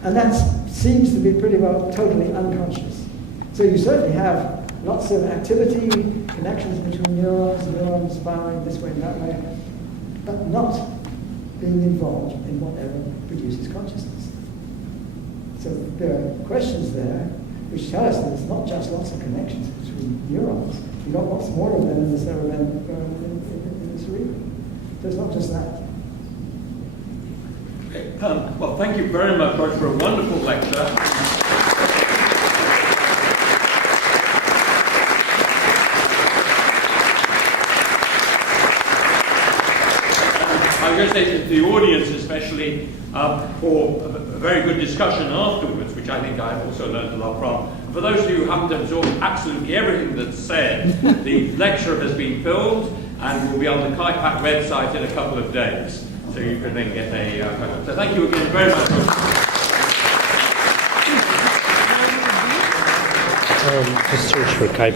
And that seems to be pretty well totally unconscious. So you certainly have lots of activity, connections between neurons firing this way and that way, but not being involved in whatever produces consciousness. So there are questions there which tell us that it's not just lots of connections between neurons. You've got lots more of them in the cerebellum in the cerebrum. So it's not just that. Okay. Well, thank you very much for a wonderful lecture. I'm going to say to the audience especially for a very good discussion afterwards, which I think I've also learned a lot from. For those of you who haven't absorbed absolutely everything that's said, the lecture has been filmed and will be on the KIPAC website in a couple of days. So you can then get a... so thank you again very much. Just search for KIPAC.